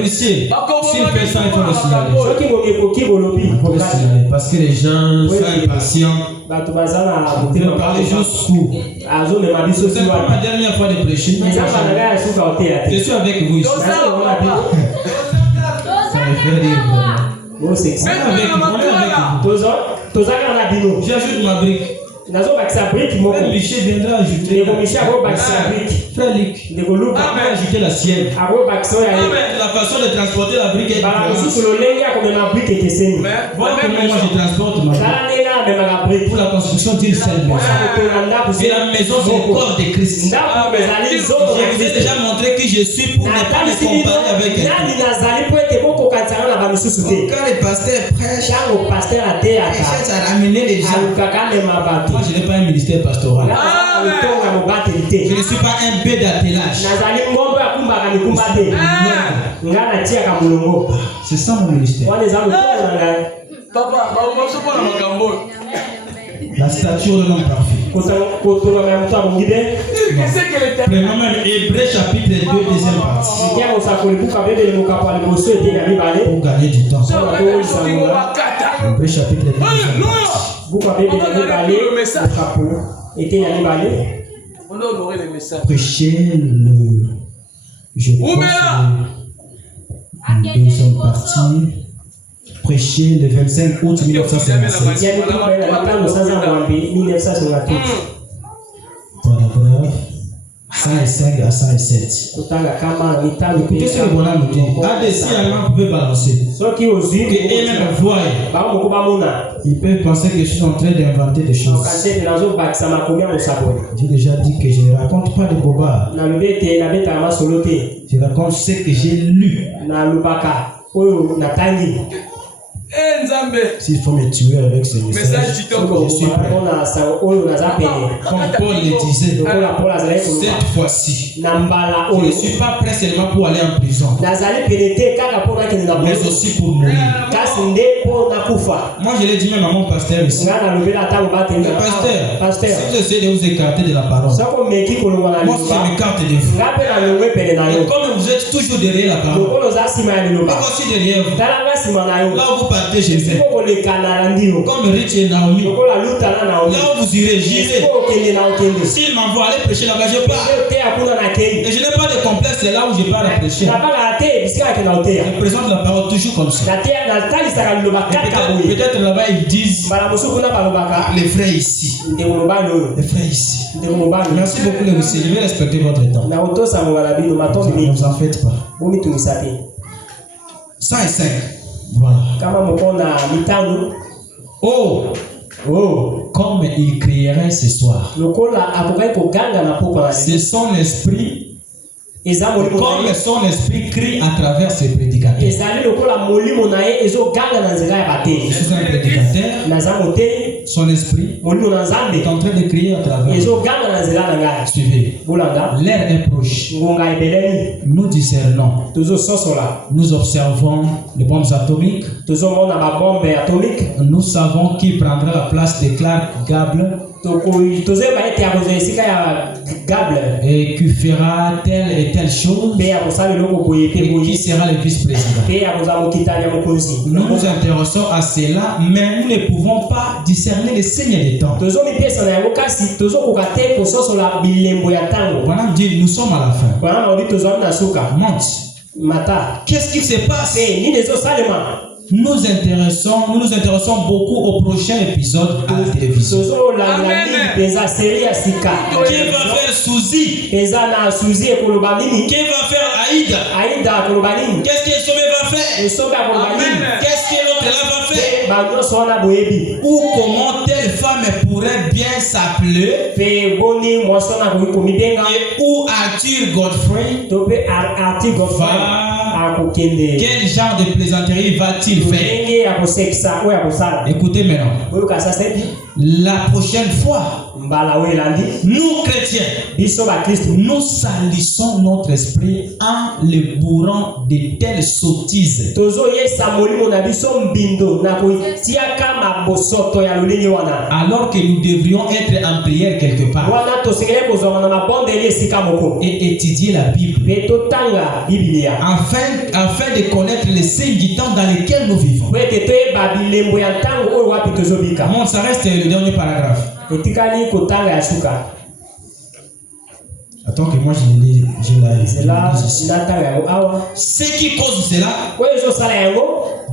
aussi, s'il fait ça, il faut le signaler. Parce que les gens sont impatients. Ils me parlaient jusqu'où. C'est pas ma dernière fois de prêcher. Je suis avec vous ici. Ça me fait rire vraiment. On est avec vous. J'ajoute ma brique. Frère Michel viendra ajouter. Frère Luc viendra ajouter la sienne. La façon de transporter la brique est différente. Voilà comment moi je transporte ma brique. Pour la construction d'une seule maison. Et la maison c'est le corps de Christ. Je vous ai déjà montré qui je suis pour ne pas me comparer avec quelqu'un. Quand le pasteur prêche, il cherche à ramener les gens. Moi, je n'ai pas un ministère pastoral. Je ne suis pas un bête d'attelage. C'est ça mon ministère. La stature de l'homme parfait. Premièrement, Hébreux chapitre 2, deuxième partie. Pour gagner du temps. Hébreux chapitre 2, deuxième partie. Prêchez le. Je pense la deuxième partie. Prêché le 25 août 1957. Paragraphe 105 à 107. Écoutez ce que voilà nous dit. ADC allemand pouvait balancer. Que eux-mêmes voient. Ils peuvent penser que je suis en train d'inventer des choses. J'ai déjà dit que je ne raconte pas de bobards. Je raconte ce que j'ai lu. S'il faut me tuer avec ce message, je suis prêt. Comme Paul le disait, cette fois-ci, je ne suis pas prêt seulement pour aller en prison, mais aussi pour mourir. Moi, je l'ai dit même à mon pasteur ici. Pasteur, si vous essayez de vous écarter de la parole, moi, je m'écarte de vous. Et comme vous êtes toujours derrière la parole, moi aussi derrière vous. Là où vous partez, je vais. Comme Rich et Naomi, là où vous irez, j'irai. S'il m'envoie aller prêcher là-bas, je pars. Et je n'ai pas de complexe là où je pars à prêcher. Je présente la parole toujours comme ça. Peut-être là-bas ils disent les frères ici. Les frères ici. Merci beaucoup les messieurs. Je vais respecter votre temps. Ne vous en faites pas. 105. Voilà. Oh, comme il crierait ce soir. C'est son esprit. Comme son esprit crie à travers ses prédicateurs. Je suis un prédicateur. Son esprit est en train de crier à travers. Suivez. L'heure est proche. Nous discernons. Nous observons les bombes atomiques. Nous savons qui prendra la place de Clark Gable. Et qui fera telle et telle chose. Et qui sera le vice-président. Nous nous intéressons à cela, mais nous ne pouvons pas discerner les signes des temps. Voilà, dit, nous sommes à la fin. Monte. Qu'est-ce qui se passe? Nous nous intéressons beaucoup au prochain épisode à la télévision. Amen. Qui va faire Suzy? Qui va faire Aïda? Qu'est-ce que Somme va faire? Amen. Qu'est-ce que l'autre là va faire? Ou comment telle femme pourrait bien s'appeler? Et où Arthur Godfrey quel genre de plaisanterie va-t-il faire? Écoutez maintenant. La prochaine fois, nous chrétiens, nous salissons notre esprit en le bourrant de telles sottises. Alors que nous devrions être en prière quelque part et étudier la Bible afin de connaître les signes du temps dans lesquels nous vivons. Bon, ça reste le dernier paragraphe. Attends que moi je l'ai ici. Ce qui cause cela,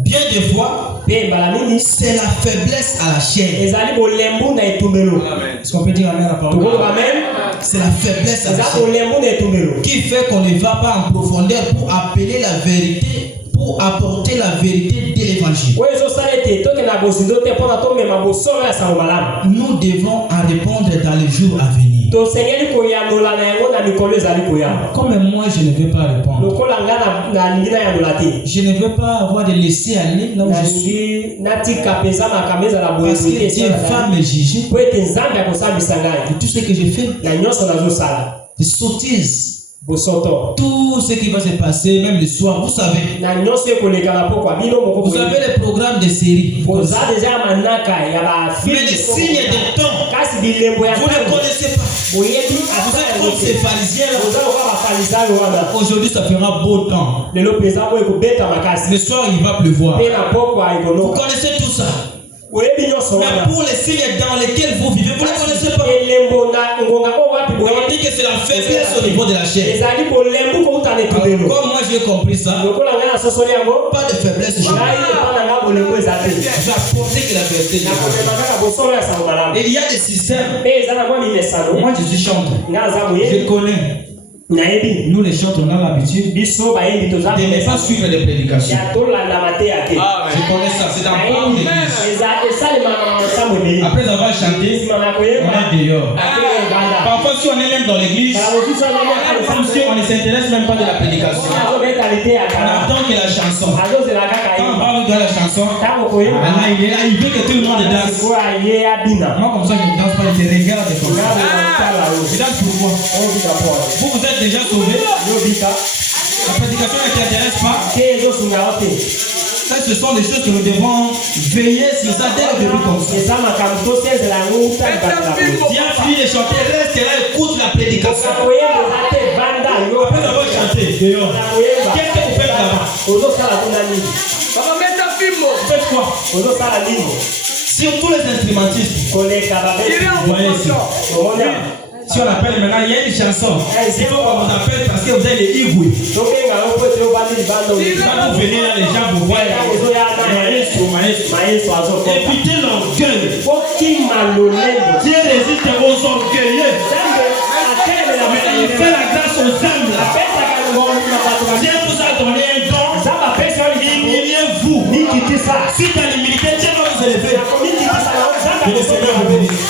bien des fois, c'est la faiblesse à la chair. Est-ce qu'on peut dire amen à la parole? C'est la faiblesse à la chair qui fait qu'on ne va pas en profondeur pour appeler la vérité, pour apporter la vérité de l'évangile. Nous devons en répondre dans les jours à venir. Comme moi je ne veux pas répondre, je ne veux pas avoir de laisser aller là où je suis, parce que Dieu va me juger de tout ce que j'ai fait, des sottises. Tout ce qui va se passer, même le soir, vous savez. Vous avez les programmes de série. Mais les signes des temps, vous ne connaissez pas. Vous êtes comme ces pharisiens là. Aujourd'hui, ça fera beau temps. Le soir, il va pleuvoir. Vous connaissez tout ça. Mais pour les signes dans lesquels vous vivez, vous ne connaissez pas. On dit que c'est la faiblesse au niveau de la chair. Alors, comme moi j'ai compris ça, pas de faiblesse chez moi. J'apportais que la vérité. Et il y a des systèmes. Moi je suis chanteur. Je connais. Nous les chanteurs on a l'habitude de ne pas suivre les prédications. Je connais ça, c'est dans plein d'églises. Après avoir chanté, on est dehors. Parfois, si on est même dans l'église, comme si on ne s'intéresse même pas de la prédication. On attend que la chanson. Quand on parle de la chanson, maintenant il est là, il veut que tout le monde danse. Moi, comme ça, je ne danse pas, je te regarde comme ça. Je danse pourquoi? Vous êtes déjà sauvés. La prédication ne t'intéresse pas. Ça, ce sont des choses que nous devons veiller sur ça dès le début comme ça. Viens finir de chanter, reste là, écoute la prédication. Après avoir chanté, dehors, qu'est-ce que vous faites là-bas? Vous faites quoi? Surtout les instrumentistes. Vous voyez ici. Si on appelle maintenant, il y a une chanson. Il faut qu'on vous appelle parce que vous êtes les Igouis. Quand vous venez là, les gens vous voient. Évitez l'orgueil. Dieu résiste aux orgueilleux. Il fait la grâce aux humbles. Dieu vous a donné un don. Humiliez-vous. Suite à l'humilité, Dieu va vous élever. Que le Seigneur vous bénisse.